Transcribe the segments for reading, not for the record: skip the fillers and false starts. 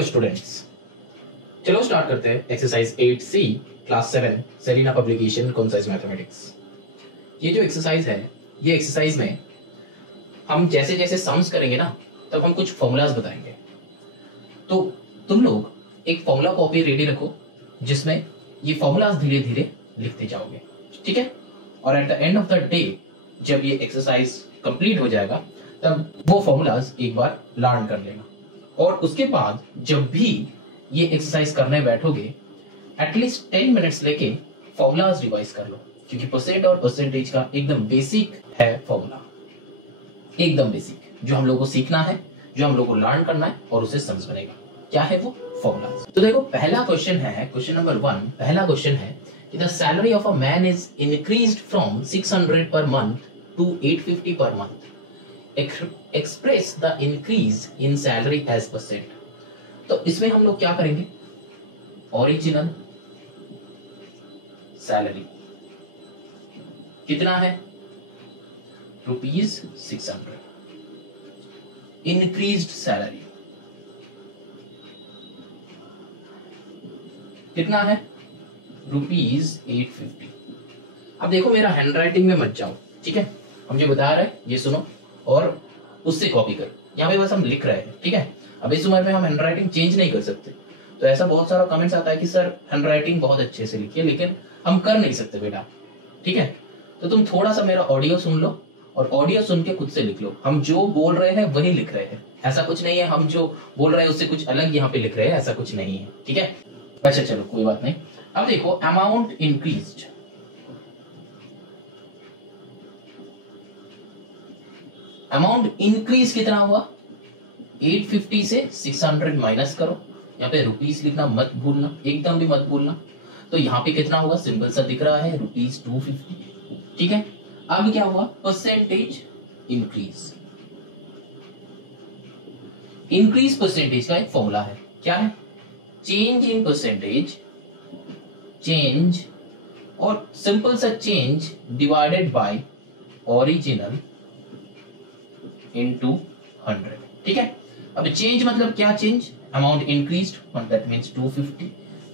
Hello students, चलो start करते हैं exercise 8C class 7 Selina publication concise mathematics. ये जो एक्सरसाइज है, ये एक्सरसाइज में हम जैसे जैसे सम्स करेंगे ना, तब हम कुछ फॉर्मूलाज बताएंगे। तो तुम लोग एक फॉर्मूला कॉपी रेडी रखो जिसमें ये फॉर्मूलाज धीरे धीरे लिखते जाओगे, ठीक है। और at the end of the day जब ये एक्सरसाइज कंप्लीट हो जाएगा तब वो फॉर्मूलाज एक बार लर्न कर लेना। और उसके बाद जब भी ये एक्सरसाइज करने बैठोगे एटलीस्ट 10 मिनट्स लेके फॉर्मूलाज रिवाइज कर लो, क्योंकि परसेंट और परसेंटेज का एकदम बेसिक है फॉर्मूला, एकदम बेसिक, जो हम लोगों को सीखना है, जो हम लोगों को लर्न करना है और उसे समझ बनेगा। क्या है वो फॉर्मूलाज? तो देखो, पहला क्वेश्चन है, क्वेश्चन नंबर 1, पहला क्वेश्चन है कि the salary of a man is increased from 600 per month to 850 per month. Express the increase in salary as percent. तो इसमें हम लोग क्या करेंगे, ओरिजिनल सैलरी कितना है, ₹600। इंक्रीज्ड सैलरी कितना है, ₹850। अब देखो, मेरा हैंडराइटिंग में मत जाओ, ठीक है। हम जो बता रहे हैं ये सुनो और उससे कॉपी करो। यहाँ पे बस हम लिख रहे हैं, ठीक है। अब इस उम्र में हम हैंडराइटिंग चेंज नहीं कर सकते, तो ऐसा बहुत सारा कमेंट्स आता है कि सर हैंडराइटिंग बहुत अच्छे से लिखिए, लेकिन हम कर नहीं सकते बेटा, ठीक है। तो तुम थोड़ा सा मेरा ऑडियो सुन लो और ऑडियो सुन के खुद से लिख लो। हम जो बोल रहे हैं वही लिख रहे हैं, ऐसा कुछ नहीं है हम जो बोल रहे हैं उससे कुछ अलग यहाँ पे लिख रहे हैं, ऐसा कुछ नहीं है, ठीक है। अच्छा चलो, कोई बात नहीं। अब देखो, अमाउंट इंक्रीज्ड, अमाउंट इंक्रीज कितना हुआ, 850 से 600 माइनस करो। यहाँ पे रुपीस लिखना मत भूलना, एकदम भी मत भूलना। तो यहाँ पे कितना हुआ, सिंपल सा दिख रहा है, ₹250, ठीक है। अब क्या हुआ, परसेंटेज इंक्रीज। इंक्रीज परसेंटेज का एक फॉर्मूला है, क्या है, चेंज इन परसेंटेज, चेंज और सिंपल सा change divided by original into 100, ठीक है। अब चेंज मतलब क्या, change, amount increased, that means 250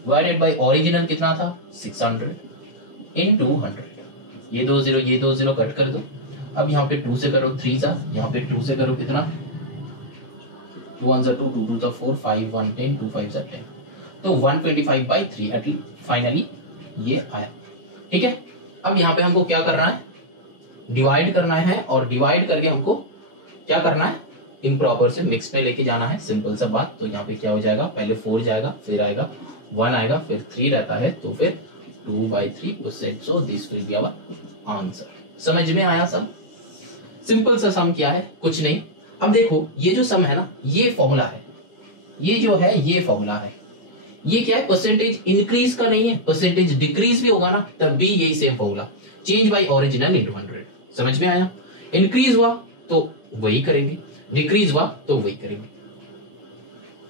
divided by original कितना था, 600 into 100। ये दो जीरो कट कर दो। अब यहाँ पे 2 से करो 3 सा, यहाँ पे 2 से करो कितना, 2 1 2 2 2 4 5 1 10 2 5 10, तो 125/3 फाइनली ये आया, ठीक है। अब यहाँ पे हमको क्या करना है, डिवाइड करना है, और डिवाइड करके हमको क्या करना है, इम्प्रॉपर से मिक्स में लेके जाना है, सिंपल सा बात। तो यहाँ पे क्या हो जाएगा, पहले 4 जाएगा, फिर आएगा 1 आएगा, फिर 3 रहता है, तो फिर 2/3%। So this will be our answer. समझ में आया सब? सिंपल सा सम क्या है, कुछ नहीं। अब देखो, ये जो सम है ना, ये फॉर्मूला है, ये जो है ये फॉर्मूला है। ये क्या है, परसेंटेज इंक्रीज का नहीं है, परसेंटेज डिक्रीज भी होगा ना तब भी यही same formula, change bye original into 100। समझ में आया? इंक्रीज हुआ तो वही करेंगे, डिक्रीज हुआ तो वही करेंगे।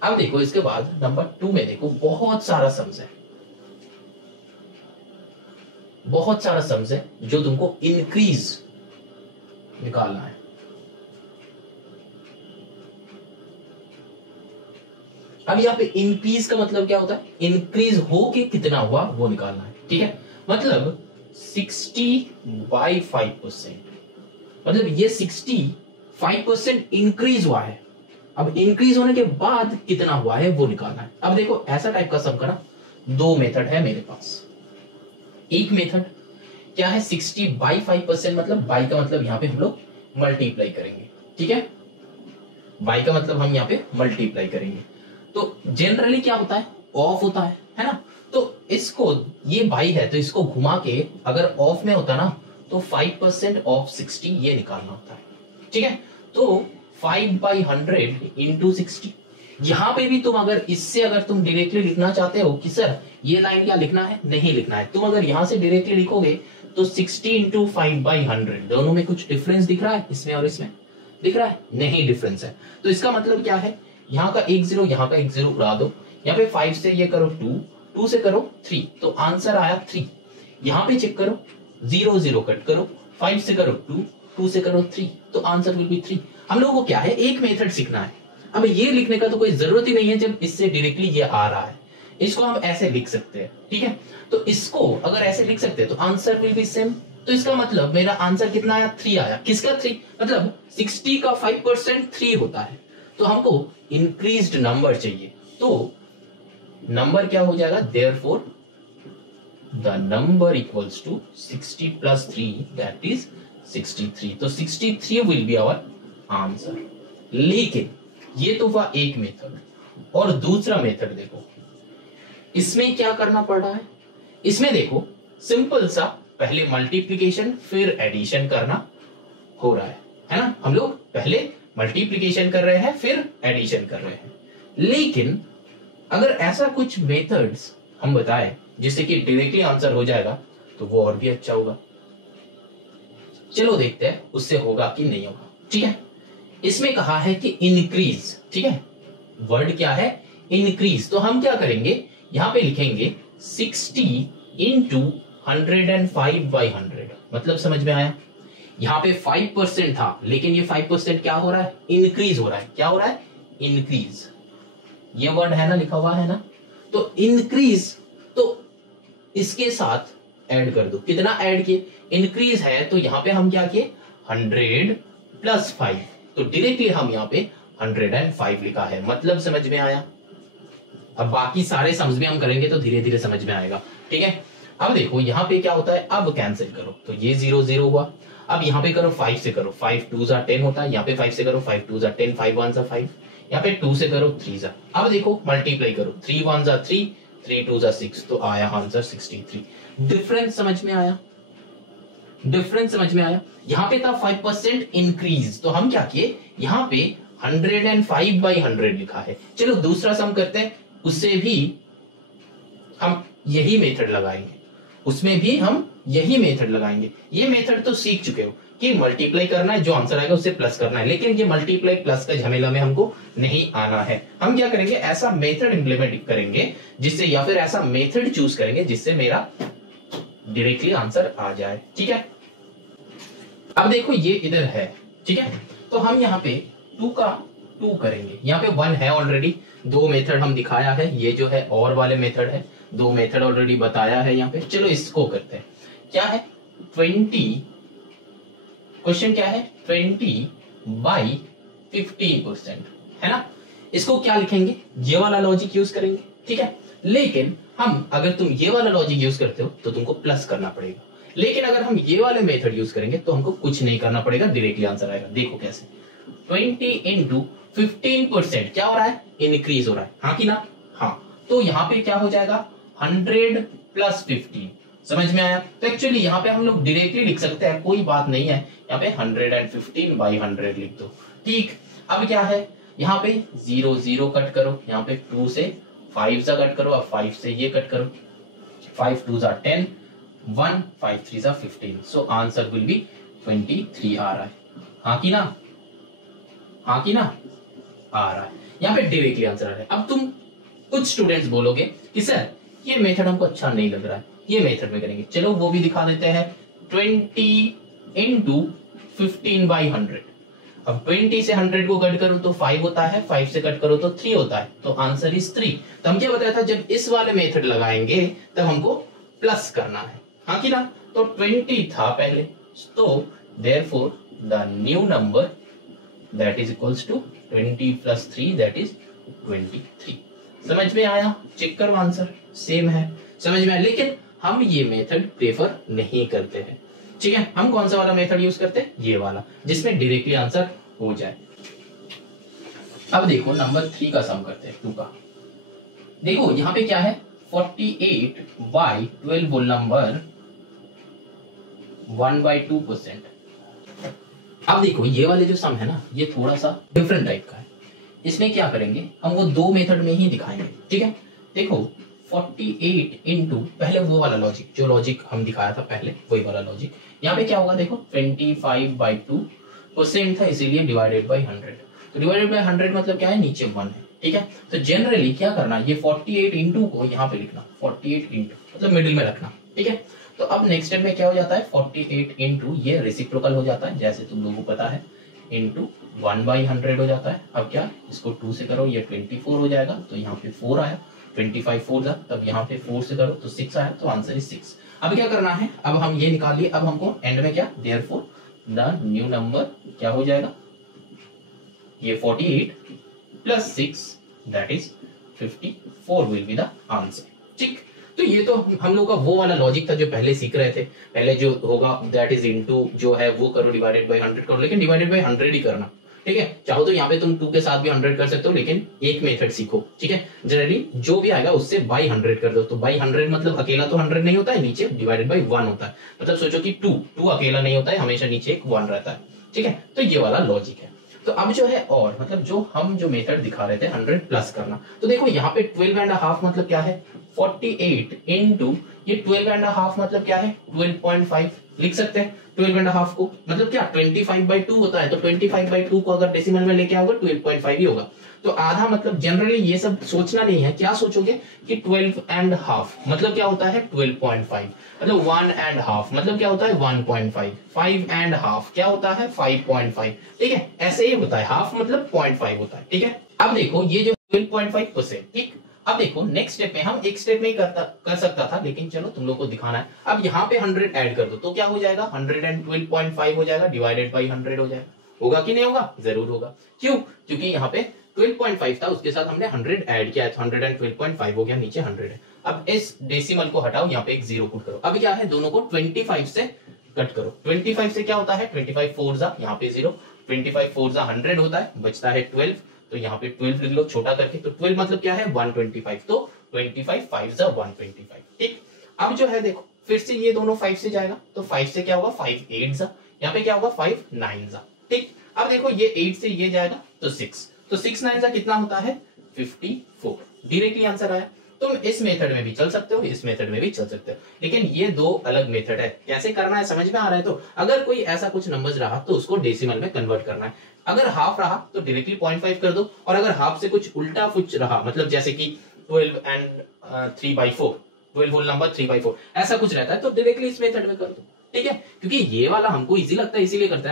अब देखो, इसके बाद नंबर 2 में देखो, बहुत सारा सम्स है, बहुत सारा सम्स है जो तुमको इंक्रीज निकालना है। अब यहाँ पे इंक्रीज का मतलब क्या होता है, इंक्रीज होके कितना हुआ वो निकालना है, ठीक है। मतलब 60/5%, मतलब ये 65% इंक्रीज हुआ है। अब इंक्रीज होने के बाद कितना हुआ है वो निकालना है। अब देखो, ऐसा टाइप का सम करना, 2 मेथड है मेरे पास। एक मेथड क्या है, 60/5%, मतलब बाई का मतलब यहाँ पे हम लोग मल्टीप्लाई करेंगे, ठीक है। बाई का मतलब हम यहाँ पे मल्टीप्लाई करेंगे। तो जनरली क्या होता है, ऑफ होता है ना। तो इसको, ये बाई है तो इसको घुमा के अगर ऑफ में होता ना तो 5% ऑफ 60 ये निकालना होता है, ठीक है। तो 5/100 into 60। यहां पे भी तुम अगर इससे अगर तुम डायरेक्टली लिखना चाहते हो कि सर ये लाइन क्या लिखना है, नहीं लिखना है, तुम अगर यहां से डायरेक्टली लिखोगे तो 60 into 5/100, दोनों में कुछ डिफरेंस दिख रहा है, इसमें और इसमें दिख रहा है, नहीं डिफरेंस है। तो इसका मतलब क्या है, यहाँ का 1 0, यहाँ का 1 0 उड़ा दो, यहाँ पे 5 से ये करो 2, 2 से करो 3, तो आंसर आया 3। यहाँ पे चेक करो, 0 0 कट करो, 5 से करो 2, 2 से करो 3, तो आंसर विल बी 3। हम लोगों को क्या है, एक मेथड सीखना है। अब ये लिखने का तो कोई जरूरत ही नहीं है जब इससे डायरेक्टली ये आ रहा है। इसको हम ऐसे लिख सकते हैं, ठीक है। तो इसको अगर ऐसे लिख सकते हैं तो आंसर विल बी सेम। तो इसका मतलब मेरा आंसर कितना आया, 3 आया। किसका 3? मतलब 60 का 5% 3 होता है। तो हमको इंक्रीज्ड नंबर चाहिए, तो नंबर क्या हो जाएगा, therefore the number equals to 60 plus 3 that is 63। तो 63 विल बी आवर आंसर। लेकिन ये तो हुआ एक मेथड, और दूसरा मेथड देखो, इसमें क्या करना पड़ रहा है। इसमें देखो सिंपल सा, पहले मल्टीप्लिकेशन फिर एडिशन करना हो रहा है ना। हम लोग पहले मल्टीप्लिकेशन कर रहे हैं फिर एडिशन कर रहे हैं। लेकिन अगर ऐसा कुछ मेथड्स हम बताएं जिससे कि डायरेक्टली आंसर हो जाएगा तो वो और भी अच्छा होगा। चलो देखते हैं उससे होगा कि नहीं होगा, ठीक है। इसमें कहा है कि इंक्रीज, ठीक है, वर्ड क्या है, इंक्रीज। तो हम क्या करेंगे, यहां पे लिखेंगे 60 इंटू 105/100। मतलब समझ में आया, यहां पे 5% था, लेकिन ये 5% क्या हो रहा है, इंक्रीज हो रहा है। क्या हो रहा है, इंक्रीज। ये वर्ड है ना, लिखा हुआ है ना। तो इंक्रीज, तो इसके साथ ऐड कर दो। कितना ऐड किए, इंक्रीज है तो यहां पे हम क्या किए, 100 प्लस 5। तो डायरेक्टली हम यहाँ पे 105 लिखा है। मतलब समझ में आया। अब बाकी सारे सम्स में हम करेंगे तो धीरे धीरे समझ में आएगा, ठीक है। अब देखो यहाँ पे क्या होता है, अब कैंसिल करो तो ये 0 0 हुआ। अब यहाँ पे करो 5 से करो, 5 2 जा 10 होता है। यहाँ पे 5 से करो, 5 2 जा 10, 5 1 जा 5। यहाँ पे 2 से करो 3 जा। अब देखो मल्टीप्लाई करो, 3 1 जा 3, 3 2 जा 6, तो आया आंसर 63। डिफरेंस समझ में आया, डिफरेंस समझ में आया। यहाँ पे था 5% इंक्रीज, तो हम क्या किए, यहाँ पे 105/100 लिखा है। चलो दूसरा सम करते हैं, उससे भी हम यही मेथड लगाएंगे, उसमें भी हम यही मेथड लगाएंगे। ये मेथड तो सीख चुके हो कि मल्टीप्लाई करना है, जो आंसर आएगा उससे प्लस करना है। लेकिन ये मल्टीप्लाई प्लस का झमेला में हमको नहीं आना है। हम क्या करेंगे, ऐसा मेथड इंप्लीमेंट करेंगे जिससे, या फिर ऐसा मेथड चूज करेंगे जिससे मेरा डायरेक्टली आंसर आ जाए, ठीक है। अब देखो ये इधर है, ठीक है। तो हम यहाँ पे 2 का 2 करेंगे। यहाँ पे 1 है ऑलरेडी, 2 मेथड हम दिखाया है। ये जो है और वाले मेथड है, 2 मेथड ऑलरेडी बताया है यहाँ पे। चलो इसको करते हैं। क्या है, 20, क्वेश्चन क्या है, 20/15% है ना। इसको क्या लिखेंगे, ये वाला लॉजिक यूज करेंगे, ठीक है। लेकिन हम, अगर तुम ये वाला लॉजिक यूज करते हो तो तुमको प्लस करना पड़ेगा। लेकिन अगर हम ये वाले मेथड यूज करेंगे तो हमको कुछ नहीं करना पड़ेगा, डायरेक्टली आंसर आएगा। देखो कैसे, 20 इंटू 15% क्या हो रहा है, इंक्रीज हो रहा है, हाँ कि ना। हाँ, तो यहाँ पे क्या हो जाएगा, 100 प्लस 15। समझ में आया। तो एक्चुअली यहाँ पे हम लोग डायरेक्टली लिख सकते हैं, कोई बात नहीं है। यहाँ पे 115/100 लिख दो, ठीक। अब क्या है, यहाँ पे 0 0 कट करो, यहाँ पे 2 से 5 जा कट करो, अब 5 से ये कट करो, 5 2 जा 10, 1 5 3 जा 15। सो आंसर विल बी 23 आ रहा है, हाँ कि ना, हाँ कि ना, आ रहा है। यहाँ पे डायरेक्टली आंसर आ रहा है। अब तुम कुछ स्टूडेंट्स बोलोगे कि सर ये मेथड हमको अच्छा नहीं लग रहा है, ये मेथड में करेंगे। चलो वो भी दिखा देते हैं। 20 इंटू 15/100। अब 20 से 100 को कट करो तो 5 होता है, 5 से कट करो तो 3 होता है, तो आंसर इज 3। तो हम क्या बताया था, जब इस वाले मेथड लगाएंगे तब हमको प्लस करना है, हाँ कि ना। तो 20 था पहले, तो therefore the new number that is equals to 20 plus 3 that is 23। समझ में आया, चेक करो आंसर सेम है, समझ में आया। लेकिन हम ये मेथड प्रेफर नहीं करते हैं, ठीक है। हम कौन सा वाला मेथड यूज करते हैं, ये वाला, जिसमें डायरेक्टली आंसर हो जाए। अब देखो नंबर 3 का सम करते हैं, 2 का। देखो यहाँ पे क्या है, 48/12 होल नंबर 1/2%। अब देखो ये वाले जो सम है ना, ये थोड़ा सा डिफरेंट टाइप का है। इसमें क्या करेंगे, हम वो 2 मेथड में ही दिखाएंगे, ठीक है। देखो 48 इंटू, पहले वो वाला लॉजिक, जो लॉजिक हम दिखाया था पहले, वही वाला लॉजिक। यहाँ पे क्या होगा, देखो 25/2% था, इसीलिए डिवाइडेड बाई 100। तो डिवाइडेड बाई 100 मतलब क्या है, नीचे 1 है, ठीक है। तो जनरली क्या करना, ये 48 इंटू को यहाँ पे लिखना, 48 इंटू मतलब मिडिल में रखना, ठीक है। तो अब नेक्स्ट स्टेप में क्या हो जाता है, 48 इंटू ये रेसिप्रोकल हो जाता है, जैसे तुम लोगों को पता है इंटू 1/100 हो जाता है। अब क्या इसको 2 से करो, ये 24 हो जाएगा, तो यहाँ पे 4 आया, 25 4 जा, तब यहाँ पे 4 से करो तो 6 आया, तो आंसर इज 6। अब क्या करना है, अब हम ये निकाल लिए, अब हमको एंड में क्या, देयरफॉर द न्यू नंबर क्या हो जाएगा, ये 48 plus 6 that is 54 will be the answer. ठीक, तो ये तो हम लोग का वो वाला लॉजिक था जो पहले सीख रहे थे। पहले जो होगा दैट इज इनटू जो है वो करो, डिवाइडेड बाय 100 करो, लेकिन डिवाइडेड बाय 100 ही करना। ठीक है, चाहो तो यहाँ पे तुम 2 के साथ भी 100 कर सकते हो, लेकिन एक मेथड सीखो। ठीक है, जनरली जो भी आएगा उससे बाई 100 कर दो। तो बाई 100 मतलब अकेला तो 100 नहीं होता है, नीचे डिवाइडेड बाई 1 होता है। मतलब सोचो कि 2 अकेला नहीं होता है, हमेशा नीचे एक 1 रहता है। ठीक है, तो ये वाला लॉजिक है। तो अब जो है और मतलब जो हम जो मेथड दिखा रहे थे 100 प्लस करना, तो देखो यहाँ पे 12.5 मतलब क्या है, 48 इंटू ये 12.5 मतलब क्या है, 12.5 लिख सकते हैं। 12.5 को मतलब क्या 25/2 होता है, तो 25/2 को अगर डेसिमल में लेके आओगे 12.5 ही होगा। तो आधा मतलब जनरली ये सब सोचना नहीं है, क्या सोचोगे कि 12.5 मतलब क्या होता है 12.5, मतलब 1.5 मतलब क्या होता है 1.5, 5.5 क्या होता है 5.5। ठीक है, ऐसे ही होता है, हाफ मतलब 0.5 होता है। ठीक है, अब देखो ये जो 12.5%, ठीक। अब देखो नेक्स्ट स्टेप में हम एक स्टेप में ही कर सकता था, लेकिन चलो तुम लोग को दिखाना है। अब यहाँ पे 100 ऐड कर दो तो क्या हो जाएगा, 112.5 हो जाएगा, डिवाइडेड बाई 100 हो जाएगा। होगा कि नहीं होगा, जरूर होगा। क्यों, क्योंकि यहाँ पे 12.5 था, उसके साथ हमने 100 ऐड किया है, तो 112.5 हो गया, नीचे 100 है। अब इस डेसिमल को हटाओ, यहाँ पे एक 0 पुट करो। अब क्या है, दोनों को 25 से कट करो। 25 से क्या होता है, 25 4 जा, यहाँ पे 0, 25 4 जा 100 होता है, बचता है 12, तो यहाँ पे 12 लिख लो छोटा करके। तो 12 मतलब क्या है 125, तो 25 5 जा 125। ठीक, अब जो है देखो फिर से ये दोनों 5 से जाएगा, तो 5 से क्या होगा 5 8 जा, यहाँ पे क्या होगा 5 9 जा। ठीक, अब देखो ये 8 से ये जाएगा तो 6, तो 6 9 जा कितना होता है 54, डायरेक्टली आंसर आया। तुम इस मेथड में भी चल सकते हो, इस मेथड में भी चल सकते हो, लेकिन ये दो अलग मेथड है। कैसे करना है समझ में आ रहा है। तो अगर कोई ऐसा कुछ नंबर रहा तो उसको डेसिमल में कन्वर्ट करना है। अगर हाफ रहा तो डायरेक्टली 0.5 कर दो, और अगर हाफ से कुछ उल्टा कुछ रहा, मतलब जैसे कि 12 एंड 3/4, 12 होल नंबर 3/4 ऐसा कुछ रहता है, तो डायरेक्टली इस मेथड में कर दो। ठीक है, क्योंकि ये वाला हमको इजी लगता है इसीलिए करते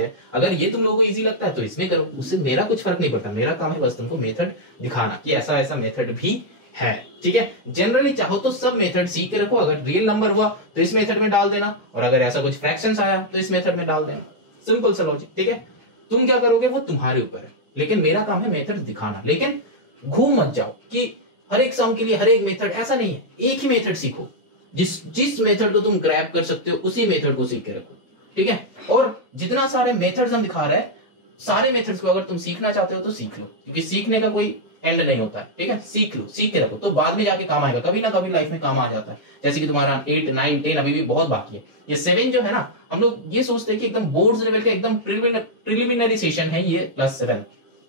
हैं। अगर ये तुम लोगों को इजी लगता है तो इसमें करो, उससे मेरा कुछ फर्क नहीं पड़ता। मेरा काम है बस तुमको मेथड दिखाना कि ऐसा ऐसा मेथड भी है। ठीक है, जनरली चाहो तो सब मेथड सीख के रखो। अगर रियल नंबर हुआ तो इस मेथड में डाल देना, और अगर ऐसा कुछ फ्रैक्शंस आया तो इस मेथड में डाल देना। सिंपल सा लॉजिक। ठीक है, तुम क्या करोगे वो तुम्हारे ऊपर है, लेकिन मेरा काम है मेथड दिखाना। लेकिन घूम मत जाओ कि हर एक सम के लिए हर एक मेथड, ऐसा नहीं है। एक ही मेथड सीखो, जिस मेथड को तुम ग्रैब कर सकते हो उसी मेथड को सीख के रखो। ठीक है, और जितना सारे मेथड्स हम दिखा रहे हैं, सारे मेथड्स को अगर तुम सीखना चाहते हो तो सीख लो, क्योंकि सीखने का कोई एंड नहीं होता है। ठीक है, सीख लो, सीख के रखो, तो बाद में जाके काम आएगा, कभी ना कभी लाइफ में काम आ जाता है। जैसे कि तुम्हारा 8 9 10 अभी भी बहुत बाकी है। ये 7 जो है ना, हम लोग ये सोचते हैं कि एकदम बोर्ड लेवल का एकदम प्रिलिमिनरी सेशन है ये +7।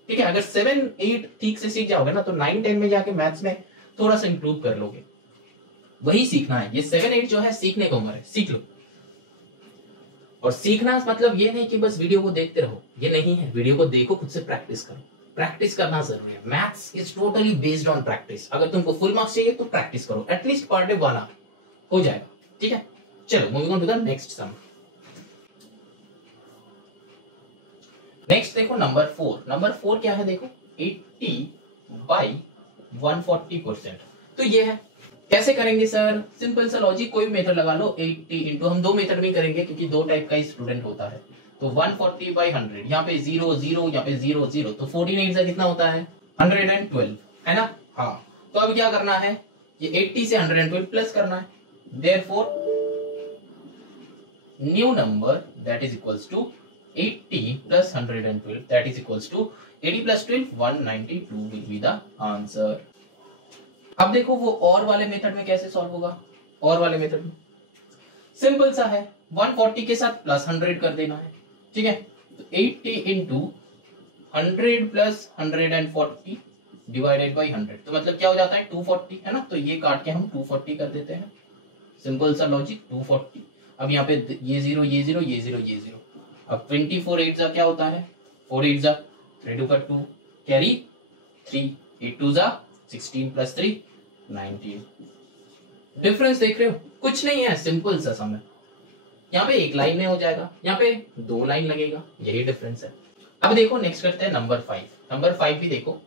ठीक है, अगर 7 8 ठीक से सीख जाओगे ना तो 9 10 में जाके मैथ्स में थोड़ा सा इंप्रूव कर लोगे। वही सीखना है। ये 7 8 जो है सीखने का उम्र है, सीख लो। और सीखना मतलब ये नहीं कि बस वीडियो को देखते रहो, ये नहीं है। वीडियो को देखो, खुद से प्रैक्टिस करो। प्रैक्टिस करना जरूरी है। Maths is totally based on practice. अगर तुमको फुल मार्क्स चाहिए तो प्रैक्टिस करो, एटलीस्ट पर डे 1 आवर हो जाएगा। ठीक है, चलो moving on to the next sum. Next देखो नंबर 4। नंबर 4 क्या है देखो, 80/140%। तो ये है, कैसे करेंगे सर, सिंपल सा लॉजिक, कोई मेथड लगा लो। 80 इंटू, हम दो मेथड में करेंगे क्योंकि दो टाइप का स्टूडेंट होता है। तो 140/100, यहाँ पे 0 0, यहाँ पे 0 0, तो 14 8 से कितना होता है 112, है ना। हाँ, तो अब क्या करना है, ये 80 से 112 प्लस करना है। Therefore new number that is equals to 80 plus 112 that is equals to 80 plus 12 192 will be the answer. अब देखो वो और वाले मेथड में कैसे सॉल्व होगा। और वाले मेथड में सिंपल सा है, 140 के साथ प्लस 100 कर देना है। ठीक है, तो 80 इंटू 100 प्लस 140 डिवाइडेड बाई 100, तो मतलब क्या हो जाता है 240, है ना। तो ये काट के हम 240 कर देते हैं। सिंपल सा लॉजिक, 240। अब यहाँ पे ये 0 ये 0 ये 0 ये 0। अब 24 8 जा क्या होता है 4 8 जा 3 2 2 कैरी 3 8 2 जा 16 प्लस 3 19। डिफरेंस देख रहे हो, कुछ नहीं है, सिंपल सा सम है। यहाँ पे एक लाइन में हो जाएगा, यहाँ पे 2 लाइन लगेगा, यही डिफरेंस है। अब देखो नेक्स्ट करते हैं नंबर 5। नंबर 5 भी देखो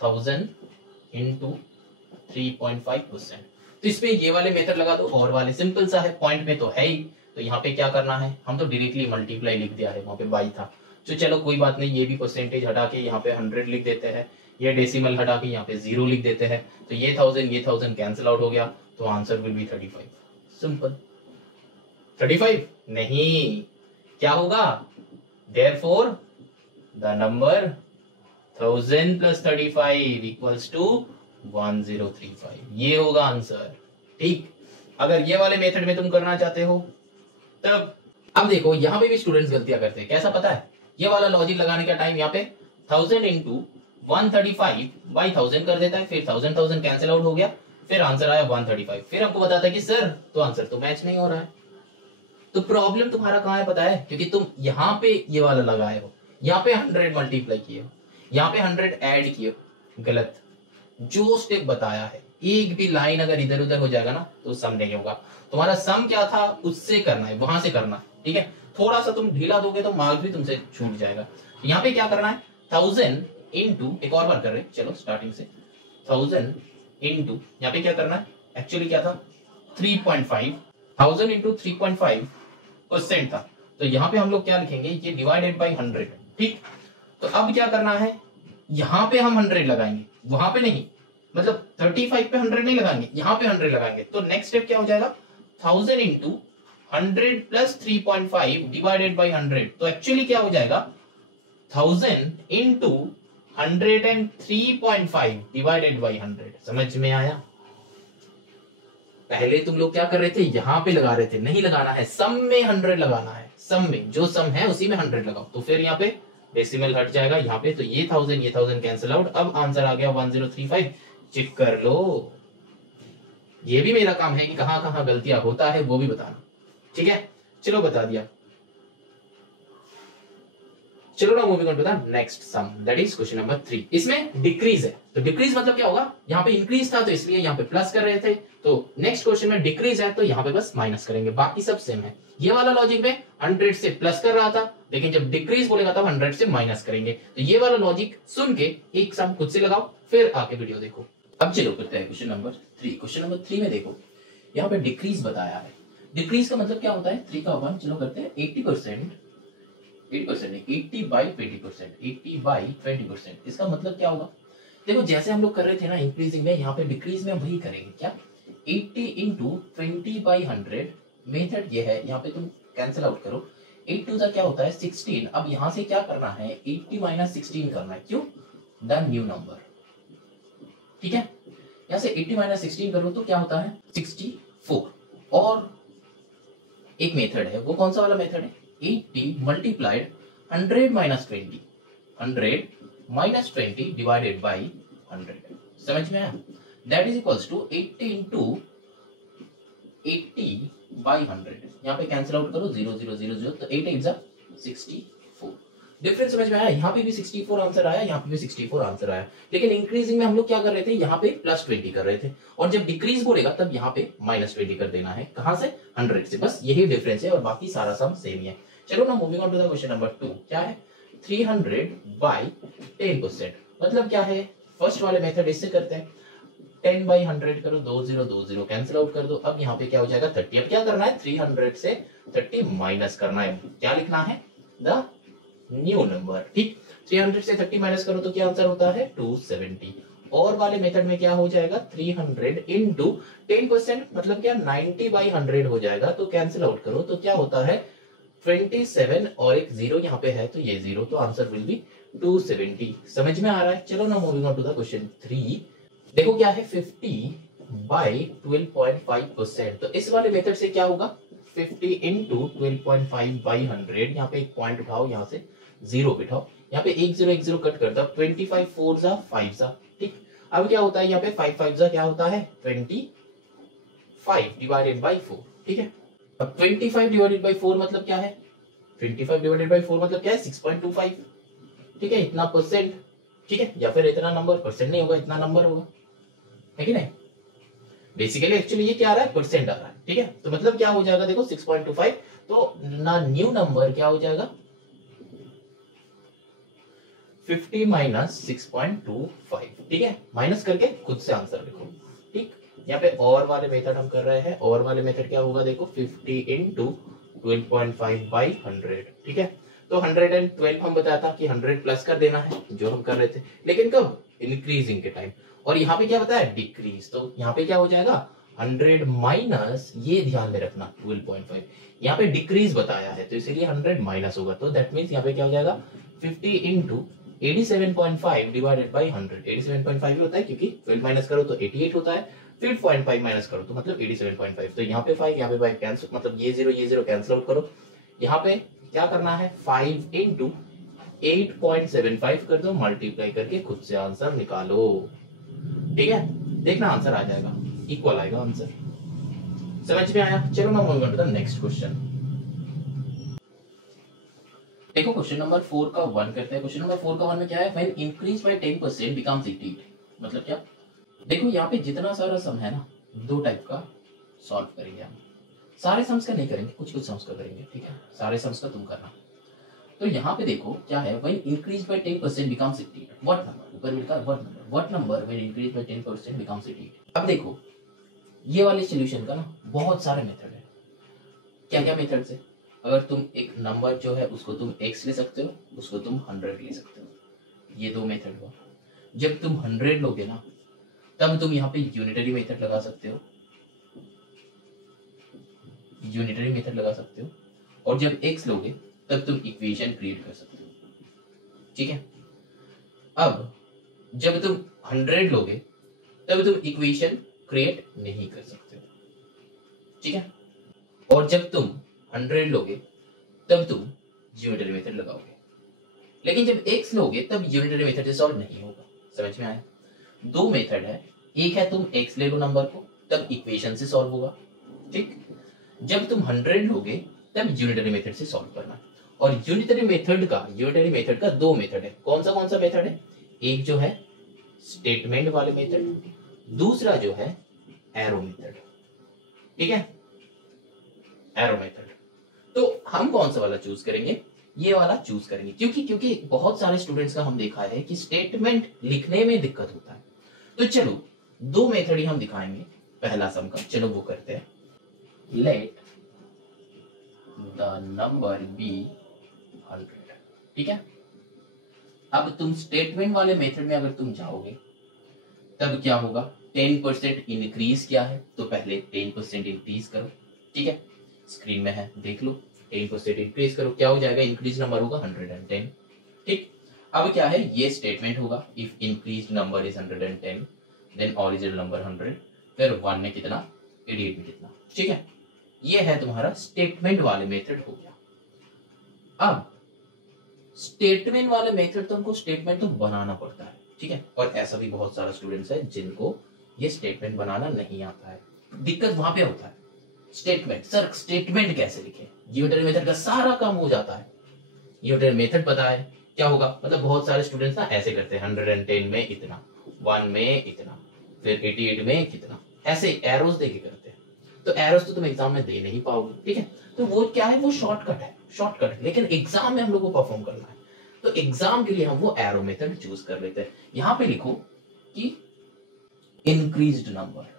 1000 इंटू 3.5%। तो इसमें ये वाले मेथड लगा दो और वाले सिंपल सा है, पॉइंट में तो है ही। तो यहाँ पे क्या करना है, हम तो डायरेक्टली मल्टीप्लाई लिख दिया है, वहां पे बाई था। तो चलो कोई बात नहीं, ये भी परसेंटेज हटा के यहाँ पे 100 लिख देते हैं, ये डेसिमल हटा के यहाँ पे 0 लिख देते हैं। तो ये 1000 कैंसिल आउट हो गया, तो आंसर विल बी 35। सिंपल। 35 नहीं, क्या होगा, therefore the number 1000 plus 35 equals to 1035, ये होगा आंसर। ठीक, अगर ये वाले मेथड में तुम करना चाहते हो तब। अब देखो यहाँ पे भी स्टूडेंट्स गलतियां करते हैं, कैसा पता है, ये वाला लॉजिक लगाने का टाइम यहाँ पे 1000 इंटू 135 बाई 1000 कर देता है, फिर 1000 कैंसिल आउट हो गया, फिर आंसर आया 135, फिर हमको बताता है कि सर तो आंसर तो मैच नहीं हो रहा है। तो प्रॉब्लम तुम्हारा कहाँ है पता है, क्योंकि तुम यहाँ पे ये वाला लगाए हो, यहाँ पे 100 मल्टीप्लाई किए हो, यहाँ पे 100 ऐड किए हो, गलत। जो स्टेप बताया है, एक भी लाइन अगर इधर उधर हो जाएगा ना तो सम नहीं होगा। तुम्हारा सम क्या था उससे करना है, वहां से करना है, ठीक है। थोड़ा सा तुम ढीला दोगे तो मार्क्स भी तुमसे छूट जाएगा। यहाँ पे क्या करना है, 1000 इंटू, एक और बार कर रहे हैं, चलो स्टार्टिंग से, 1000 इंटू, यहाँ पे क्या करना है, एक्चुअली क्या था 3.5, 1000 इंटू 3.5% था। तो यहाँ पे हम लोग क्या लिखेंगे, ये डिवाइडेड बाई 100, ठीक। तो अब क्या करना है, यहाँ पे हम 100 लगाएंगे, वहां पे नहीं, मतलब 35 पे 100 नहीं लगाएंगे, यहाँ पे 100 लगाएंगे। तो नेक्स्ट स्टेप क्या हो जाएगा, 1000 इंटू 100 प्लस 3.5 डिवाइडेड बाई 100। तो एक्चुअली क्या हो जाएगा, 1000 इंटू 103.5 डिवाइडेड बाई 100। समझ में आया। पहले तुम लोग क्या कर रहे थे, यहाँ पे लगा रहे थे, नहीं लगाना है, सम में 100 लगाना है, सम में जो सम है उसी में 100 लगाओ। तो फिर यहाँ पे डेसिमल हट जाएगा यहाँ पे, तो ये 1000 कैंसिल आउट। अब आंसर आ गया 1035। चेक कर लो, ये भी मेरा काम है कि कहां कहां गलतियां होता है वो भी बताना, ठीक है। चलो बता दिया, चलो ना moving on to the next sum, that is question number 3। इसमें डिक्रीज है, तो डिक्रीज मतलब क्या होगा, यहाँ पे इंक्रीज था तो इसलिए यहाँ पे प्लस कर रहे थे। तो नेक्स्ट क्वेश्चन में डिक्रीज है तो यहाँ पे बस माइनस करेंगे, बाकी सब सेम है। ये वाला लॉजिक में 100 से प्लस कर रहा था, लेकिन जब डिक्रीज बोलेगा तब 100 से माइनस करेंगे। तो ये वाला लॉजिक सुन के एक सम खुद से लगाओ, फिर आके वीडियो देखो। अब चलो करते हैं क्वेश्चन नंबर 3। क्वेश्चन नंबर 3 में देखो, यहाँ पे डिक्रीज बताया है। डिक्रीज का मतलब क्या होता है, 3 का 1, चलो करते हैं 80%, 80% नहीं, 80 बाई 20%, 80 बाई 20%। इसका मतलब क्या होगा, देखो जैसे हम लोग कर रहे थे ना इंक्रीजिंग में, यहाँ पे डिक्रीज में वही करेंगे। क्या, 80 इंटू 20 बाई 100। मेथड ये है, यहाँ पे तुम कैंसिल आउट करो, 8 टू क्या होता है 16। अब यहाँ से क्या करना है, 80 माइनस 16 करना है, क्यों, द न्यू नंबर, ठीक है। यहाँ से 80 माइनस 16 करो तो क्या होता है 64। और एक मेथड है, वो कौन सा वाला मेथड है, 80 multiplied 100 minus 20, 100 minus 20 divided by 100। समझ में आया, that is equals to 80 into 80 by 100। यहाँ पे कैंसिल आउट करो, 0 0 0 0, तो 8 8 जा 64। डिफरेंस समझ में आया, यहाँ पे भी 64 आंसर आया, यहाँ पे भी 64 आंसर आया। लेकिन इंक्रीजिंग में हम लोग क्या कर रहे थे, यहाँ पे प्लस 20 कर रहे थे, और जब डिक्रीज बोलेगा तब यहाँ पे माइनस 20 कर देना है। कहां से, 100 से। बस यही डिफरेंस है और बाकी सारा सम सेम ही है। चलो ना moving on to the question number 2। क्या है, 300 बाई 10%। मतलब क्या है, फर्स्ट वाले मेथड इससे करते हैं, 10 बाई 100 करो, 2 0 2 0 कैंसिल आउट कर दो। अब यहाँ पे क्या हो जाएगा 30। अब क्या करना है, 300 से 30 माइनस करना है, क्या लिखना है, द न्यू नंबर, ठीक। 300 से 30 माइनस करो तो क्या आंसर होता है 270। और वाले मेथड में क्या हो जाएगा, 300 इंटू 10%, मतलब क्या 90 बाई 100 हो जाएगा। तो कैंसिल आउट करो तो क्या होता है 27, और एक 0 यहाँ पे है तो ये 0, तो आंसर विल बी 270। समझ में आ रहा है। चलो ना moving on to the question 3। देखो क्या है, 50 बाई 12.5%। तो इस वाले मेथड से क्या होगा, 50 इंटू 12.5 बाई 100। यहाँ पे एक पॉइंट उठाओ, यहाँ से 0 बिठाओ, यहाँ पे 1 0 1 0 कट कर दो, 25 4 जा 5 जा, ठीक। अब क्या होता है, यहाँ पे 5 5 जा क्या होता है 25 डिवाइडेड बाई 4, ठीक है। अब 25 डिवाइडेड बाई 4 मतलब क्या है, 25 डिवाइडेड बाई 4 मतलब क्या है 6.25, ठीक है। इतना परसेंट, ठीक है, या फिर इतना नंबर, परसेंट नहीं होगा, इतना नंबर होगा, है कि नहीं। बेसिकली एक्चुअली ये क्या आ रहा है, परसेंट आ रहा है, ठीक है। तो मतलब क्या हो जाएगा, देखो 6.25, तो ना न्यू नंबर क्या हो जाएगा 50 माइनस 6.25, ठीक है, माइनस करके खुद से आंसर लिखो। ठीक, यहाँ पे और वाले मेथड हम कर रहे हैं, और वाले मेथड क्या होगा देखो, 50 इंटू 12.5 बाई 100, ठीक है। तो 112 हम बताया था कि 100 प्लस कर देना है, जो हम कर रहे थे, लेकिन कब, इंक्रीजिंग के टाइम। और यहाँ पे क्या बताया, डिक्रीज, तो यहाँ पे क्या हो जाएगा 100 माइनस, ये ध्यान में रखना 12.5, यहाँ पे डिक्रीज बताया है तो इसीलिए 100 माइनस होगा, तो दैट मीन्स यहाँ पे क्या हो जाएगा 50 इंटू 87.5 डिवाइडेड बाई 100। 87.5 होता है क्योंकि 12 माइनस करो तो 88 होता है, फिर 0.5 माइनस करो तो मतलब 87.5। तो यहाँ पे 5, यहाँ पे 5 कैंसिल, मतलब ये 0 कैंसिल आउट करो। यहाँ पे क्या करना है, 5 इंटू 8.75 कर दो, मल्टीप्लाई करके खुद से आंसर निकालो। ठीक है, देखना आंसर आ जाएगा, इक्वल आएगा आंसर। समझ में आया? चलो ना move on to the next question. देखो क्वेश्चन नंबर 4 का 1 करते हैं। क्वेश्चन नंबर 4 का 1 में क्या है, व्हेन इंक्रीज बाय 10% बिकम्स 88, मतलब क्या, देखो यहाँ पे जितना सारा सम है ना, दो टाइप का सॉल्व करेंगे हम। सारे सम्स का नहीं करेंगे, कुछ कुछ सम्स का करेंगे, ठीक है, सारे सम्स का तुम करना। तो यहाँ पे देखो क्या है, when increase by 10% becomes 88, what number, ऊपर मिलता है what number when increase by 10% becomes 88। अब देखो ये वाले सॉल्यूशन का ना बहुत सारे मेथड है। क्या क्या मेथड है, अगर तुम एक नंबर जो है उसको तुम x ले सकते हो, उसको तुम 100 ले सकते हो, ये दो मेथड हुआ। जब तुम 100 लोगे ना, तब तुम यहाँ पे यूनिटरी मेथड लगा सकते हो, यूनिटरी मेथड लगा सकते हो। और जब x लोगे तब तुम इक्वेशन क्रिएट कर सकते हो, ठीक है। अब जब तुम 100 लोगे तब तुम इक्वेशन क्रिएट नहीं कर सकते हो, ठीक है। और जब तुम 100 लोगे तब तुम ज्योमेट्री मेथड लगाओगे, लेकिन जब x लोगे तब ज्योमेट्री मेथड से सॉल्व नहीं होगा। समझ में आया? दो मेथड है, एक है तुम x ले लो नंबर को, तब इक्वेशन से सॉल्व होगा, ठीक। जब तुम 100 लोगे तब ज्योमेट्री मेथड से सॉल्व करना। और यूनिटरी मेथड का दो मेथड है। कौन सा मेथड है, एक जो है स्टेटमेंट वाले मेथड, दूसरा जो है एरो मेथड, ठीक है, एरो मेथड। तो हम कौन सा वाला चूज करेंगे, ये वाला चूज करेंगे, क्योंकि बहुत सारे स्टूडेंट्स का हम देखा है कि स्टेटमेंट लिखने में दिक्कत होता है। तो चलो दो मेथड ही हम दिखाएंगे। पहला सम का, चलो वो करते हैं, लेट द नंबर बी 100, ठीक है। अब तुम स्टेटमेंट वाले मेथड में अगर तुम जाओगे तब क्या होगा, 10% इंक्रीज क्या है, तो पहले 10% इंक्रीज करो, ठीक है, स्क्रीन में है देख लो। 10% इंक्रीज करो, क्या हो जाएगा, इंक्रीज नंबर होगा 110, ठीक। अब क्या है, ये स्टेटमेंट होगा, if increase number is 110 then original number 100, फिर 1 में कितना, 88 में कितना, ठीक है। ये है तुम्हारा स्टेटमेंट वाले मेथड हो गया। अब स्टेटमेंट वाले मेथड तुमको स्टेटमेंट तो बनाना पड़ता है, ठीक है, और ऐसा भी बहुत सारा स्टूडेंट्स है जिनको ये स्टेटमेंट बनाना नहीं आता है। दिक्कत वहां पे होता है, स्टेटमेंट, सर स्टेटमेंट कैसे लिखे, यूनिटरी मेथड का सारा काम हो जाता है। यूनिटरी मेथड पता है क्या होगा, मतलब बहुत सारे स्टूडेंट्स ना ऐसे करते हैं, 110 में इतना, 1 में इतना, फिर 88 में कितना, ऐसे एरोस देके करते हैं। तो एरोस तो तुम एग्जाम में दे नहीं पाओगे, ठीक है। तो वो क्या है, वो शॉर्टकट है, लेकिन एग्जाम में हम लोग को परफॉर्म करना है, तो एग्जाम के लिए हम वो एरो मेथड चूज कर लेते हैं। यहां पे लिखो कि इंक्रीज्ड नंबर,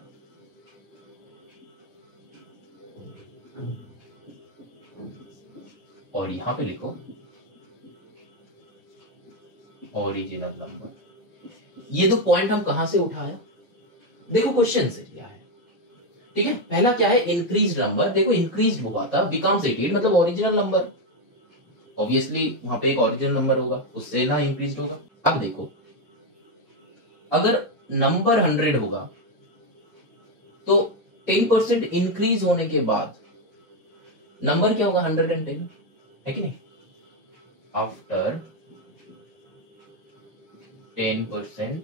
और यहां पे लिखो ओरिजिनल नंबर। ये दो पॉइंट हम कहां से उठाया, देखो क्वेश्चन से लिया है, ठीक है। पहला क्या है, इंक्रीज्ड नंबर, देखो इंक्रीज्ड हुआ था, बिकम्स 88 मतलब ओरिजिनल नंबर, ऑब्वियसली वहां पे एक ओरिजिनल नंबर होगा, उससे ना इंक्रीज्ड होगा। अब देखो अगर नंबर 100 होगा तो 10% इंक्रीज होने के बाद नंबर क्या होगा, 110, है कि नहीं। After 10%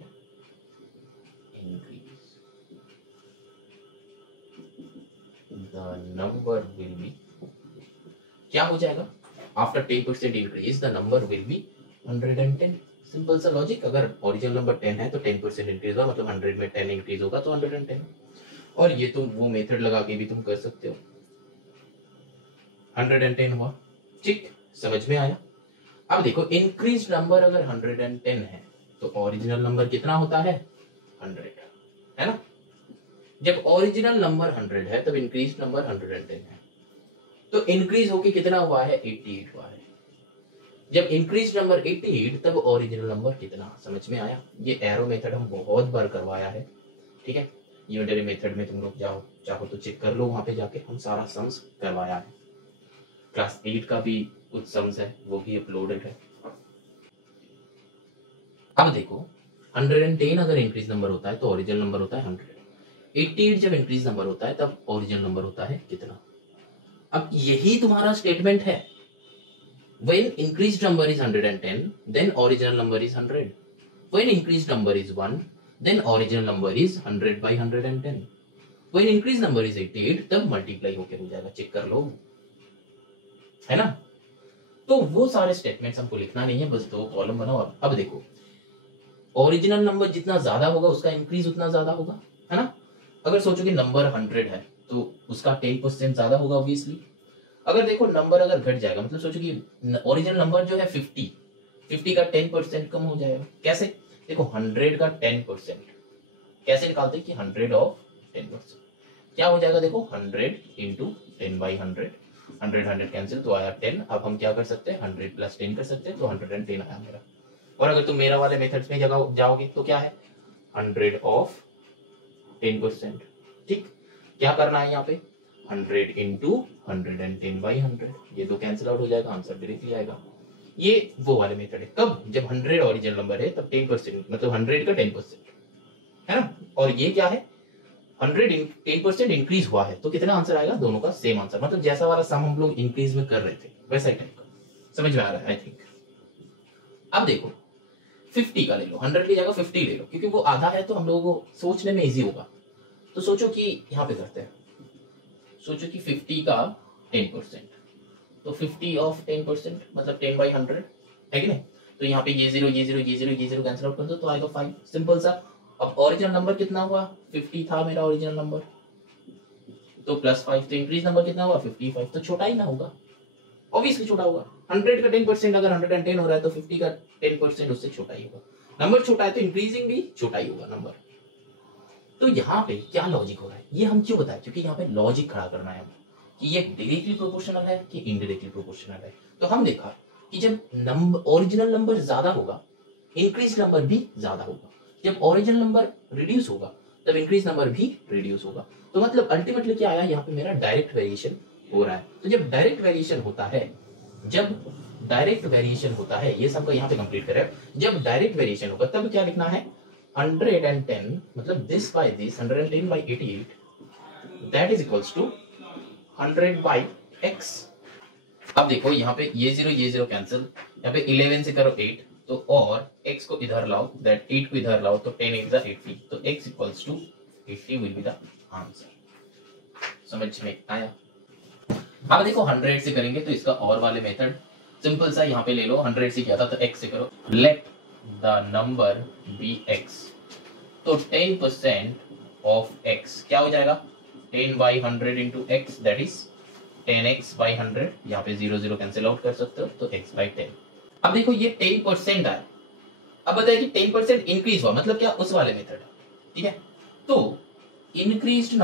increase the number will be, क्या हो जाएगा, after 10% increase the number will be 110। Simple सा लॉजिक, अगर ओरिजिनल नंबर 10 है तो 10% इंक्रीज होगा, मतलब 100 में 10 इंक्रीज होगा तो 110। और ये तुम वो मेथड लगा के भी तुम कर सकते हो, 110 हुआ, ठीक, समझ में आया। अब देखो इंक्रीज नंबर अगर 110 है तो ओरिजिनल नंबर कितना होता है 100, है ना। जब ओरिजिनल नंबर 100 है तब इंक्रीज नंबर 110 है, तो इंक्रीज होके कितना हुआ है 88 हुआ है। जब इंक्रीज नंबर 88 तब ओरिजिनल नंबर कितना, समझ में आया। ये एरो मेथड हम बहुत बार करवाया है, ठीक है। यूनिटरी मेथड में तुम लोग जाओ, चाहो तो चेक कर लो, वहां पे जाके हम सारा सम्स करवाया है। क्लास 8 का भी कुछ सम्स है, वो भी अपलोडेड है। अब देखो 110 अगर इंक्रीज नंबर होता है तो ओरिजिनल नंबर होता है 100। 88 जब इंक्रीज नंबर होता है तब ओरिजिनल नंबर होता है कितना। अब यही तुम्हारा स्टेटमेंट है, when increased number is 110 then original number is 100, when increased number is 1 then original number is 100 by 110, when increased number is 88 तब मल्टीप्लाई होके हो जाएगा, चेक कर लो, है ना। तो वो सारे स्टेटमेंट्स हमको लिखना नहीं है, बस 2 कॉलम बनाओ। अब देखो ओरिजिनल नंबर जितना ज्यादा होगा उसका इंक्रीज उतना ज्यादा होगा, है ना। अगर सोचो कि नंबर 100 है तो उसका 10% ज्यादा होगा ऑब्वियसली। अगर देखो नंबर अगर घट जाएगा, मतलब सोचो कि ओरिजिनल नंबर जो है 50 का 10% कम हो जाएगा। कैसे, देखो 100 का 10% कैसे निकालते हैं कि 100 ऑफ 10% क्या हो जाएगा, देखो 100 इंटू 10 बाई 100, 100 कैंसिल तो आया 10। अब हम क्या कर सकते हैं 100 प्लस 10 कर सकते हैं, तो 110 आया मेरा। और अगर तुम मेरा वाले मेथड्स में जाओगे तो क्या है 100 ऑफ 10%, ठीक। क्या करना है यहाँ पे 100 इंटू 110 बाई 100, ये तो कैंसिल आउट हो जाएगा, आंसर डायरेक्टली आएगा। ये वो वाले मेथड है, कब, जब 100 ओरिजिनल नंबर है तब 10%, मतलब 100 का 10%, है ना। और ये क्या है 100 10% इंक्रीज हुआ है तो कितना आंसर आएगा, दोनों का सेम आंसर, मतलब जैसा वाला सम हम लोग इंक्रीज में कर रहे थे वैसा ही टाइप का, समझ में आ रहा है आई थिंक। अब देखो 50 का ले लो, 100 की जगह 50 ले लो, क्योंकि वो आधा है तो हम लोगों को सोचने में इजी होगा। तो सोचो कि यहाँ पे करते हैं, सोचो कि 50 का 10%, तो 50 ऑफ 10% मतलब 10 बाई 100 है कि नहीं। तो यहाँ पे ये 0 ये 0 ये 0 ये 0 कैंसिल आउट कर दो तो आएगा 5, सिंपल सा। अब ओरिजिनल नंबर कितना हुआ 50 था मेरा ओरिजिनल नंबर, तो प्लस 5, तो इंक्रीज नंबर कितना हुआ 55, तो छोटा ही ना होगा, ऑब्वियसली छोटा होगा। 100 का 10% अगर 110 हो रहा है तो 50 का 10% उससे छोटा ही होगा। नंबर छोटा है तो इंक्रीजिंग भी छोटा ही होगा नंबर। तो यहाँ पे क्या लॉजिक हो रहा है ये हम क्यों बताएं, क्योंकि यहाँ पे लॉजिक खड़ा करना है हमें कि ये डायरेक्टली प्रोपोर्शनल है कि इनडायरेक्टली प्रोपोर्शनल है। तो हम देखा कि जब नंबर ओरिजिनल नंबर ज्यादा होगा इंक्रीज नंबर भी ज्यादा होगा, जब ओरिजिनल नंबर रिड्यूस होगा तब इंक्रीज नंबर भी रिड्यूस होगा। तो मतलब अल्टीमेटली क्या आया, यहाँ पे मेरा डायरेक्ट वेरिएशन हो रहा है। तो जब डायरेक्ट वेरिएशन होता है, जब डायरेक्ट वेरिएशन होता है, ये सबका यहाँ पे कंप्लीट करें, जब डायरेक्ट वेरिएशन होगा तब क्या लिखना है 110 मतलब this by this 110 by 88 that is equals to 100 by x। अब देखो यहाँ पे ये 0 कैंसिल, यहाँ पे 11 से करो 8, तो और x को इधर लाओ, दैट 8 को इधर लाओ, तो 10 8 80, तो x equals to 80 will be the answer. समझ में आया। अब देखो 100 से करेंगे तो इसका और वाले मेथड सिंपल सा, यहाँ पे ले लो 100 से किया था तो x से करो, let the number be x, तो 10% ऑफ x क्या हो जाएगा 10 by 100 into x that is 10x by 100, यहाँ पे 0 कैंसिल आउट कर सकते हो तो x बाई 10। अब देखो ये 10% आया, अब बताइए कि 10% इंक्रीज हुआ मतलब क्या, उस वाले मेथड, ठीक है। तो इंक्रीज्ड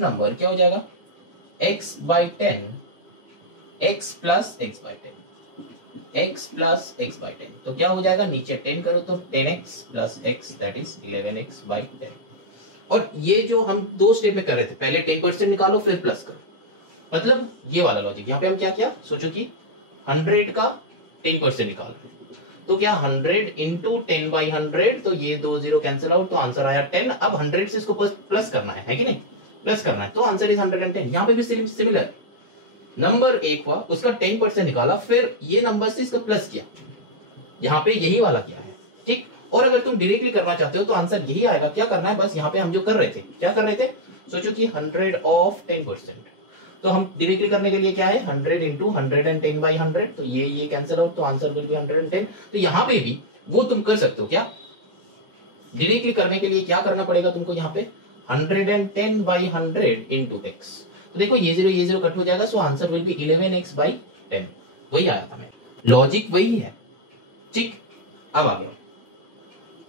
नंबर क्या हो जाएगा x by 10 x plus x by 10, x plus x by 10, तो क्या हो जाएगा नीचे 10 करो तो 10x plus x that is 11x by 10। और ये जो हम दो स्टेप में कर रहे थे, पहले 10% निकालो फिर प्लस करो, मतलब ये वाला लॉजिक। यहाँ पे हम क्या किया, सोचो कि 100 का 10% निकाल रहे, तो क्या 100 इंटू 10 बाई 100, तो ये 2 0 कैंसिल आउट, तो आंसर आया 10। अब 100 से इसको प्लस करना है कि नहीं, प्लस करना है, तो आंसर इज 110। यहाँ पे भी सिमिलर, नंबर एक हुआ उसका 10% निकाला, फिर ये नंबर से इसका प्लस किया, यहाँ पे यही वाला किया है, ठीक। और अगर तुम डायरेक्टली करना चाहते हो तो आंसर यही आएगा। क्या करना है, बस यहाँ पे हम जो कर रहे थे, क्या कर रहे थे, सोचो कि 100 ऑफ 10%, तो हम डायरेक्टली करने के लिए क्या है 100 इंटू 110 बाई 100, तो ये कैंसिल आउट, तो आंसर विल बी 110। तो यहाँ पे भी वो तुम कर सकते हो, क्या डायरेक्टली करने के लिए क्या करना पड़ेगा तुमको, यहाँ पे 110 बाई 100 इंटू एक्स, तो देखो ये 0 कट हो जाएगा, so answer will be 11x by 10, वही आया था मैं, लॉजिक वही है। ठीक, अब आ गया,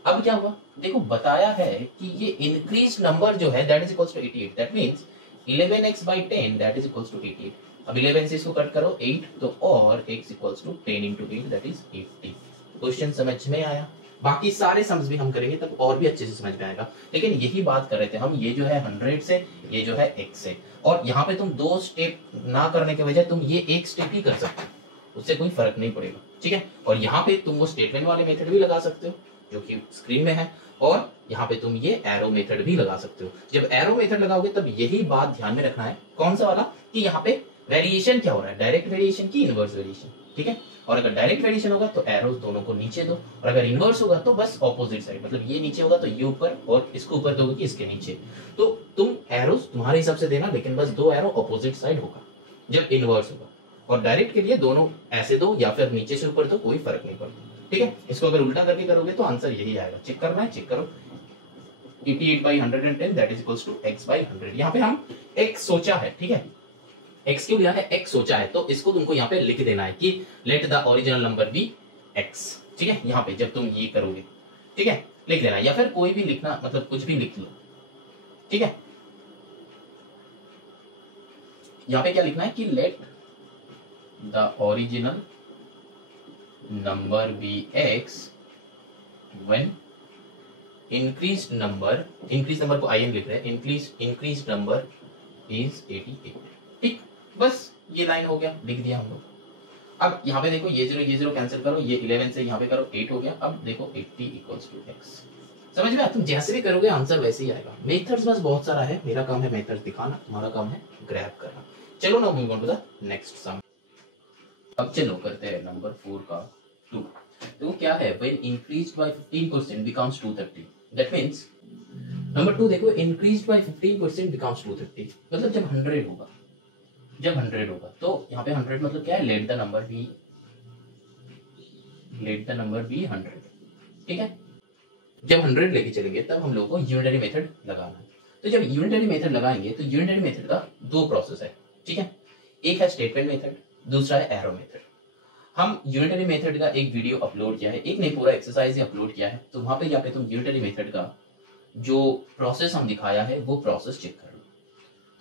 अब क्या हुआ देखो, बताया है कि ये इंक्रीज नंबर जो है that is equals to 88, that means 11x by 10 that is equals to 88। अब 11 से इसको कट करो 8, तो और x equals to 10 into 8 that is 80। Question समझ में आया? बाकी सारे सम्स भी हम करेंगे तब और भी अच्छे से समझ में आएगा, लेकिन यही बात कर रहे थे हम, ये जो है 100 से, ये जो है x से, और यहाँ पे तुम 2 स्टेप ना करने के बजाय तुम ये एक स्टेप ही कर सकते हो, उससे कोई फर्क नहीं पड़ेगा। ठीक है, और यहाँ पे तुम वो स्टेटमेंट वाले मेथड भी लगा सकते हो जो कि स्क्रीन में है, और यहाँ पे तुम ये एरो मेथड भी लगा सकते हो। जब एरो मेथड लगाओगे तब यही बात ध्यान में रखना है, कौन सा वाला, कि यहाँ पे वेरिएशन क्या हो रहा है, डायरेक्ट वेरिएशन की इनवर्स वेरिएशन। ठीक है, और अगर डायरेक्ट वेरिएशन होगा तो एरोस दोनों को नीचे दो, और अगर इनवर्स होगा तो बस ऑपोजिट साइड, मतलब ये नीचे होगा तो ये ऊपर, और इसको ऊपर दोगे कि इसके नीचे। तो तुम एरोस तुम्हारे हिसाब से देना, लेकिन बस 2 एरो ऑपोजिट साइड होगा जब इनवर्स होगा, और डायरेक्ट के लिए दोनों ऐसे दो या फिर नीचे से ऊपर दो, कोई फर्क नहीं पड़ता। ठीक है, इसको अगर उल्टा करके करोगे तो आंसर यही आएगा। चेक करना है, चेक करो, 88 by 110 that is equals to x by 100। यहाँ पे हम x सोचा है, ठीक है, x क्यों लिया है, x सोचा है, तो इसको तुमको यहाँ पे लिख देना है कि let the original number be x। ठीक है, यहाँ पे जब तुम ये करोगे, ठीक है, लिख देना, या फिर कोई भी लिखना, मतलब कुछ भी लिख लो। ठीक है, यहाँ पे क्या लिखना है कि let the original number be x when increase number को in लिख रहे हैं, इंक्रीज नंबर इज 88। ठीक, बस ये लाइन हो गया, लिख दिया हम लोग। अब यहाँ पे देखो, ये 0 कैंसिल करो, ये 11 से यहाँ पे करो 8 हो गया। अब देखो 80 इक्वल्स टू x। समझ में? तुम जैसे भी करोगे आंसर वैसे ही आएगा। मेथड्स बस बहुत सारा है, मेरा काम है मेथड्स दिखाना, तुम्हारा काम है ग्रैब करना। चलो now move on to the next sum. अब चलो करते हैं नंबर 4 का 2। तो क्या है, when increased by 15% becomes 230, that means number 2 देखो, इंक्रीज्ड बाय 15% बिकम्स 230, मतलब जब 100 होगा, तो यहाँ पे 100 मतलब क्या है, लेट द नंबर बी 100। ठीक है, जब 100 लेके चलेंगे तब हम लोगों को यूनिटरी मेथड लगाना है। तो जब यूनिटरी मेथड लगाएंगे तो यूनिटरी मेथड का 2 प्रोसेस है। ठीक है, एक है स्टेटमेंट मेथड, दूसरा है एरो मेथड। हम यूनिटरी मेथड का एक वीडियो अपलोड किया है, एक नहीं पूरा एक्सरसाइज ही अपलोड किया है, तो वहां पे जाके तुम यूनिटरी मेथड का जो प्रोसेस हम दिखाया है वो प्रोसेस चेक कर लो,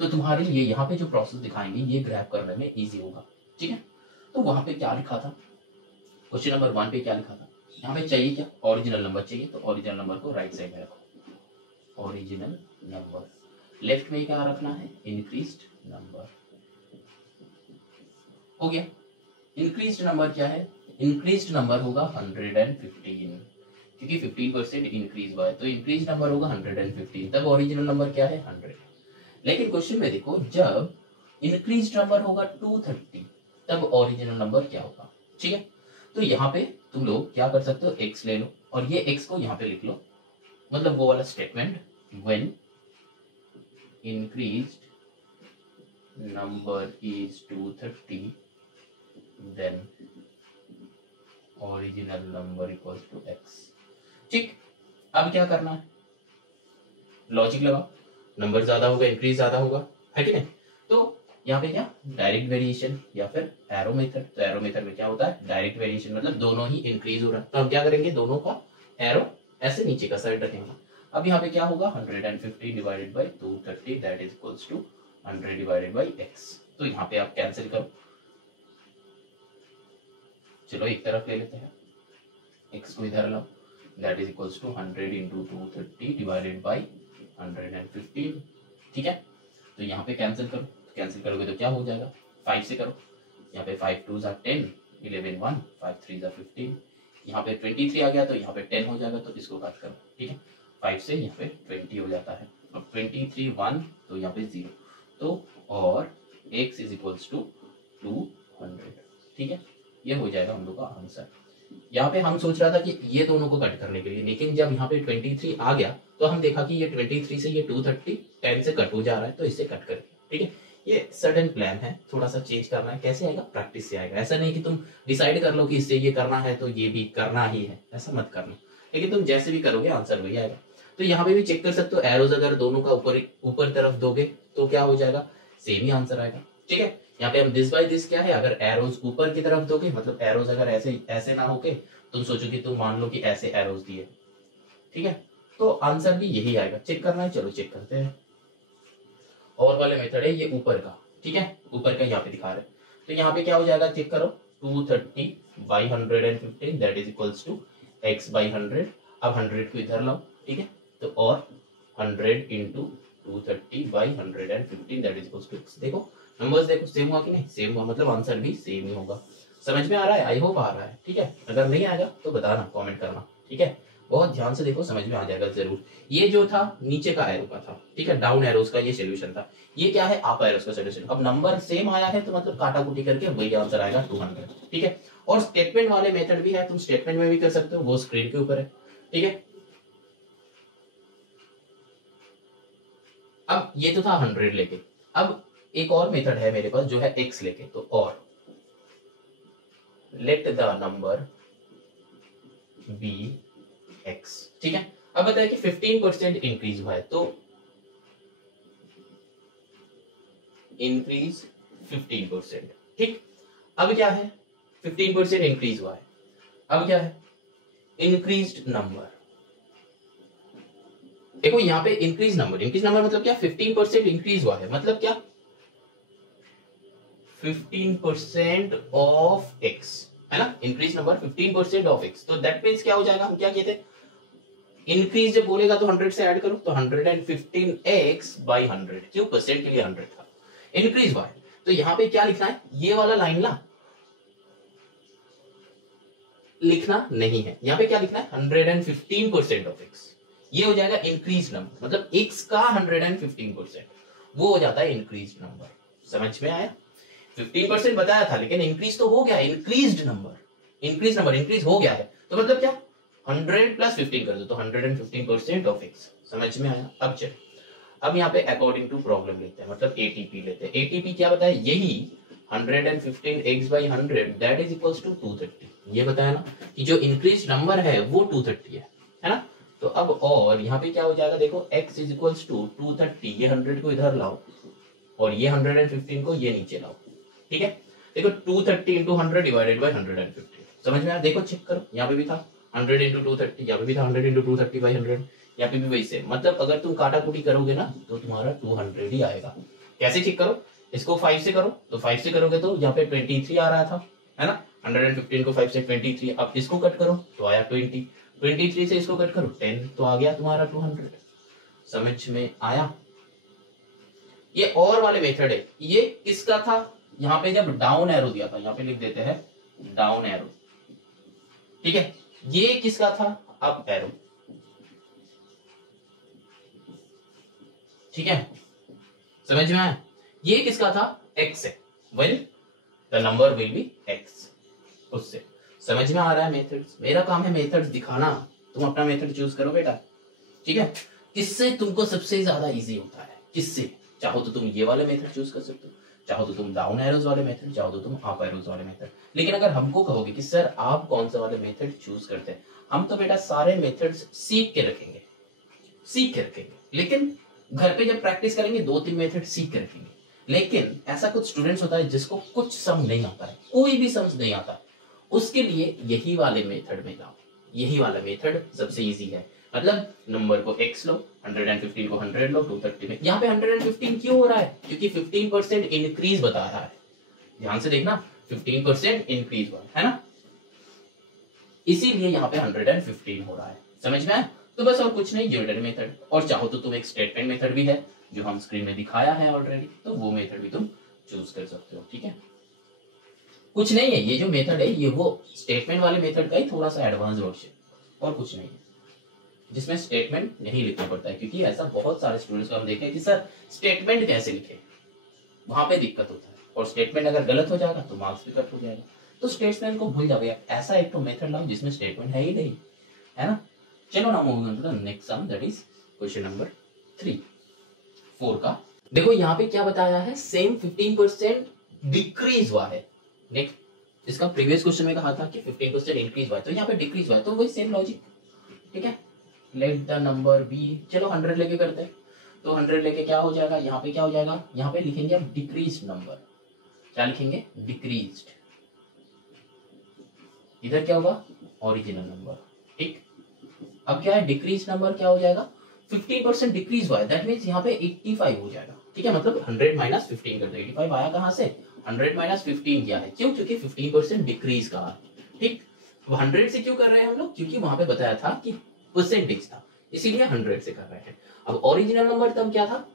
तो तुम्हारे लिए यहाँ पे जो प्रोसेस दिखाएंगे ये ग्रैब करने में इजी होगा। ठीक है, तो वहां पे क्या लिखा था, क्वेश्चन नंबर 1 पे क्या लिखा था, यहाँ पे चाहिए क्या, ओरिजिनल नंबर चाहिए, तो ओरिजिनल नंबर को राइट साइड में रखो, ओरिजिनल नंबर। लेफ्ट में क्या रखना है, इंक्रीज्ड नंबर। हो गया, इंक्रीज्ड नंबर क्या है, इंक्रीज्ड नंबर होगा 115, क्योंकि 15% इंक्रीज हुआ है, तो इंक्रीज नंबर होगा 115, तब ओरिजिनल नंबर क्या है 100। लेकिन क्वेश्चन में देखो, जब इंक्रीज नंबर होगा 230, तब ओरिजिनल नंबर क्या होगा। ठीक है, तो यहाँ पे तुम लोग क्या कर सकते हो, x ले लो और ये x को यहाँ पे लिख लो, मतलब वो वाला statement, when increased number is 230 then original number equals to x। ठीक, अब क्या करना है, लॉजिक लगाओ, नंबर ज्यादा होगा इंक्रीज ज्यादा होगा, है कि नहीं। तो यहाँ पे क्या, डायरेक्ट वेरिएशन या फिर एरो मेथड। तो एरो मेथड में क्या होता है, डायरेक्ट वेरिएशन मतलब दोनों ही इंक्रीज हो रहा है, तो हम क्या करेंगे, दोनों का एरो ऐसे नीचे का साइड रखेंगे। अब यहाँ पे क्या होगा, 150 divided by 230 that is equals to 100 divided by x। तो यहाँ पे आप कैंसिल करो, चलो एक तरफ ले लेते हैं, x को इधर लाओ, that is equals to 100 into 230 divided by 115। ठीक है, तो यहाँ पे कैंसिल करो, कैंसिल करोगे तो क्या हो जाएगा, 5 से करो, यहाँ पे 5 2 are 10, 11 1, 5 3 are 15, यहाँ पे 23 आ गया तो यहाँ पे 10 हो जाएगा, तो इसको काट करो। ठीक है, 5 से यहाँ पे 20 हो जाता है, अब 23 1 तो यहाँ पे 0, तो और x इज इक्वल्स टू 200। ठीक है, ये हो जाएगा हम लोग का आंसर। यहाँ पे हम सोच रहा था कि ये दोनों को कट करने के लिए, लेकिन जब यहाँ पे 23 आ गया तो हम देखा कि ये 23 से ये 230 10 से कट हो जा रहा है, तो इससे कट कर दिया। ठीक है, ये सडन प्लान है, थोड़ा सा चेंज करना है, कैसे आएगा, प्रैक्टिस से आएगा। ऐसा नहीं कि तुम डिसाइड कर लो कि इससे ये करना है तो ये भी करना ही है, ऐसा मत करना, लेकिन तुम जैसे भी करोगे आंसर वही आएगा। तो यहाँ पे भी चेक कर सकते हो, एरोज अगर दोनों का ऊपर तरफ दोगे तो क्या हो जाएगा, सेम ही आंसर आएगा। ठीक है, यहाँ पे हम दिस बाय दिस क्या है, अगर एरोज ऊपर की तरफ दोगे, मतलब एरोज अगर ऐसे ऐसे ना होके तुम सोचोगे, तुम मान लो कि ऐसे एरोज दिए, ठीक है, तो आंसर भी यही आएगा। चेक करना है, चलो चेक करते हैं। और वाले मेथड है ये ऊपर का, ठीक है, ऊपर का यहाँ पे दिखा रहे, तो यहाँ पे क्या हो जाएगा, चेक करो, 230/115 that is equals to x by 100। अब 100 को इधर लाओ, ठीक है, तो और 100 into 230/115 that is equals to x। देखो नंबर्स देखो सेम हुआ कि नहीं, सेम हुआ, मतलब आंसर भी सेम ही होगा। समझ में आ रहा है, आई होप आ रहा है, ठीक है, अगर नहीं आएगा तो बताना, कमेंट करना, ठीक है, बहुत ध्यान से देखो, समझ में आ जाएगा जरूर। ये जो था नीचे का एरो का था, ठीक है, डाउन एरोज का ये सोल्यूशन था, ये क्या है, अप एरोज का सोल्यूशन। अब नंबर सेम आया है तो मतलब काटा कुटी करके वही आंसर आएगा 200, ठीक है। और स्टेटमेंट वाले मेथड भी है, तुम स्टेटमेंट में भी कर सकते हो, वो स्क्रीन के ऊपर है, ठीक है। अब ये तो था 100 लेके, अब एक और मेथड है मेरे पास जो है x लेके, तो और let the number be x, ठीक है। अब बताया कि 15% इंक्रीज हुआ है, तो इंक्रीज 15%, ठीक। अब क्या है, 15% इंक्रीज हुआ है, अब क्या है, इंक्रीज्ड नंबर। देखो यहाँ पे इंक्रीज नंबर, इंक्रीज नंबर मतलब क्या, 15% इंक्रीज हुआ है, मतलब क्या, 15% ऑफ x, है ना, इंक्रीज नंबर 15% ऑफ x, तो दैट मींस क्या हो जाएगा, हम क्या कहते हैं, इंक्रीज जब बोलेगा तो 100 से ऐड करो, तो 115x बाई 100, क्यों, परसेंट के लिए 100 था, इंक्रीज हुआ है। तो यहाँ पे क्या लिखना है, ये वाला लाइन ना लिखना नहीं है, यहाँ पे क्या लिखना है, 115% ऑफ x, ये हो जाएगा इंक्रीज नंबर, मतलब x का 115% वो हो जाता है इंक्रीज नंबर। समझ में आया, 15% बताया था लेकिन इंक्रीज तो हो गया, increased number, increase number increase हो गया है, तो मतलब क्या, 100 प्लस 15 कर दो तो 115% ऑफ x। समझ में आया। अब चल, अब यहाँ पे अकॉर्डिंग टू प्रॉब्लम लेते हैं, मतलब एटीपी लेते हैं। एटीपी क्या बताया, यही 115x by 100 that is equals to 230, ये बताया ना कि जो इंक्रीज नंबर है वो 230 है ना। तो अब और यहाँ पे क्या हो जाएगा, देखो x इज इक्वल्स टू 230, ये 100 को इधर लाओ और ये 115 को ये नीचे लाओ, ठीक है। देखो 230 इंटू 100 डिवाइडेड बाई 115, समझ में आया, देखो चेक करो, यहाँ पे भी था 100 इंटू 230, यहाँ पे भी था 100 इंटू 230 बाई 100, यहाँ पे भी वही से, मतलब अगर तुम काटा कुटी करोगे ना तो तुम्हारा 200 ही आएगा। कैसे चेक करो, इसको 5 से करो, तो 5 से करोगे तो यहाँ पे 23 आ रहा था, है ना, 115 को 5 से 23, अब इसको कट करो तो आया 20, 23 से इसको कट करो 10, तो आ गया तुम्हारा 200। समझ में आया। ये और वाले मेथड है, ये किसका था, यहाँ पे जब डाउन एरो दिया था, यहाँ पे लिख देते हैं डाउन एरो, ठीक है, ये किसका था, अप एरो, ठीक है, समझ में आया, ये किसका था, x है, well the number will be x, उससे। समझ में आ रहा है मेथड्स, मेरा काम है मेथड्स दिखाना, तुम अपना मेथड चूज करो बेटा, ठीक है। किससे तुमको सबसे ज्यादा इजी होता है, किससे, चाहो तो तुम ये वाले मेथड चूज कर सकते हो, चाहो तो तुम डाउन एरोज वाले मेथड, चाहो तो तुम अप एरोज वाले मेथड। लेकिन अगर हमको कहोगे कि सर आप कौन सा वाले मेथड चूज करते हैं, हम तो बेटा सारे मेथड्स सीख के रखेंगे, सीख के रखेंगे, लेकिन घर पे जब प्रैक्टिस करेंगे 2-3 मेथड सीख के रखेंगे। लेकिन ऐसा कुछ स्टूडेंट्स होता है जिसको कुछ समझ नहीं आता है, कोई भी समझ नहीं आता है, उसके लिए यही वाले मेथड में जाओ, यही वाला मेथड सबसे इजी है। मतलब नंबर को x लो, 115 को 100 लो, 230 में, यहाँ पे 115 क्यों हो रहा है, क्योंकि 15% इंक्रीज बता रहा है, ध्यान से देखना, 15% इंक्रीज हुआ है ना, इसीलिए यहाँ पे 115 हो रहा है। समझ में आया। तो बस और कुछ नहीं, यूनिटरी मेथड, और चाहो तो तुम एक स्टेटमेंट मेथड भी है जो हम स्क्रीन में दिखाया है ऑलरेडी, तो वो मेथड भी तुम चूज कर सकते हो, ठीक है। कुछ नहीं है, ये जो मेथड है ये वो स्टेटमेंट वाले मेथड का ही थोड़ा सा एडवांस वर्जन, और कुछ नहीं है, जिसमें स्टेटमेंट नहीं लिखना पड़ता है, क्योंकि ऐसा बहुत सारे स्टूडेंट्स को हम देखें कि सर स्टेटमेंट कैसे लिखे, वहां पे दिक्कत होता है, और स्टेटमेंट अगर गलत हो जाएगा तो मार्क्स भी कट हो जाएगा। तो स्टेटमेंट को भूल जाओगे, ऐसा एक तो मेथड लाओ जिसमें स्टेटमेंट है ही नहीं, है ना। चलो ना moving on to the next sum, that is question number 4 का। देखो यहाँ पे क्या बताया है, सेम 15% डिक्रीज हुआ है। नेक्स्ट, इसका प्रीवियस क्वेश्चन में कहा था कि 15% इंक्रीज हुआ है, तो यहाँ पे डिक्रीज हुआ है, तो वही सेम लॉजिक, ठीक है। लेट द नंबर बी, चलो 100 लेके करते हैं, तो 100 लेके क्या हो जाएगा, यहाँ पे क्या हो जाएगा, यहाँ पे लिखेंगे हम डिक्रीज नंबर, क्या लिखेंगे, डिक्रीज्ड। इधर क्या होगा, ओरिजिनल नंबर। ठीक, अब क्या है, डिक्रीज नंबर क्या हो जाएगा, 15% डिक्रीज हुआ है, दैट मींस यहाँ पे 85 हो जाएगा। ठीक है, मतलब 100 माइनस 15 कर दो, 85 आया कहां से, 100 माइनस 15 किया है, क्यों, क्योंकि 15% डिक्रीज का है। ठीक, 100 से क्यों कर रहे हैं हम लोग, क्योंकि वहां पे बताया था कि परसेंटेज था, इसीलिए 100 से कर रहे हैं। अब ओरिजिनल नंबर तब क्या था,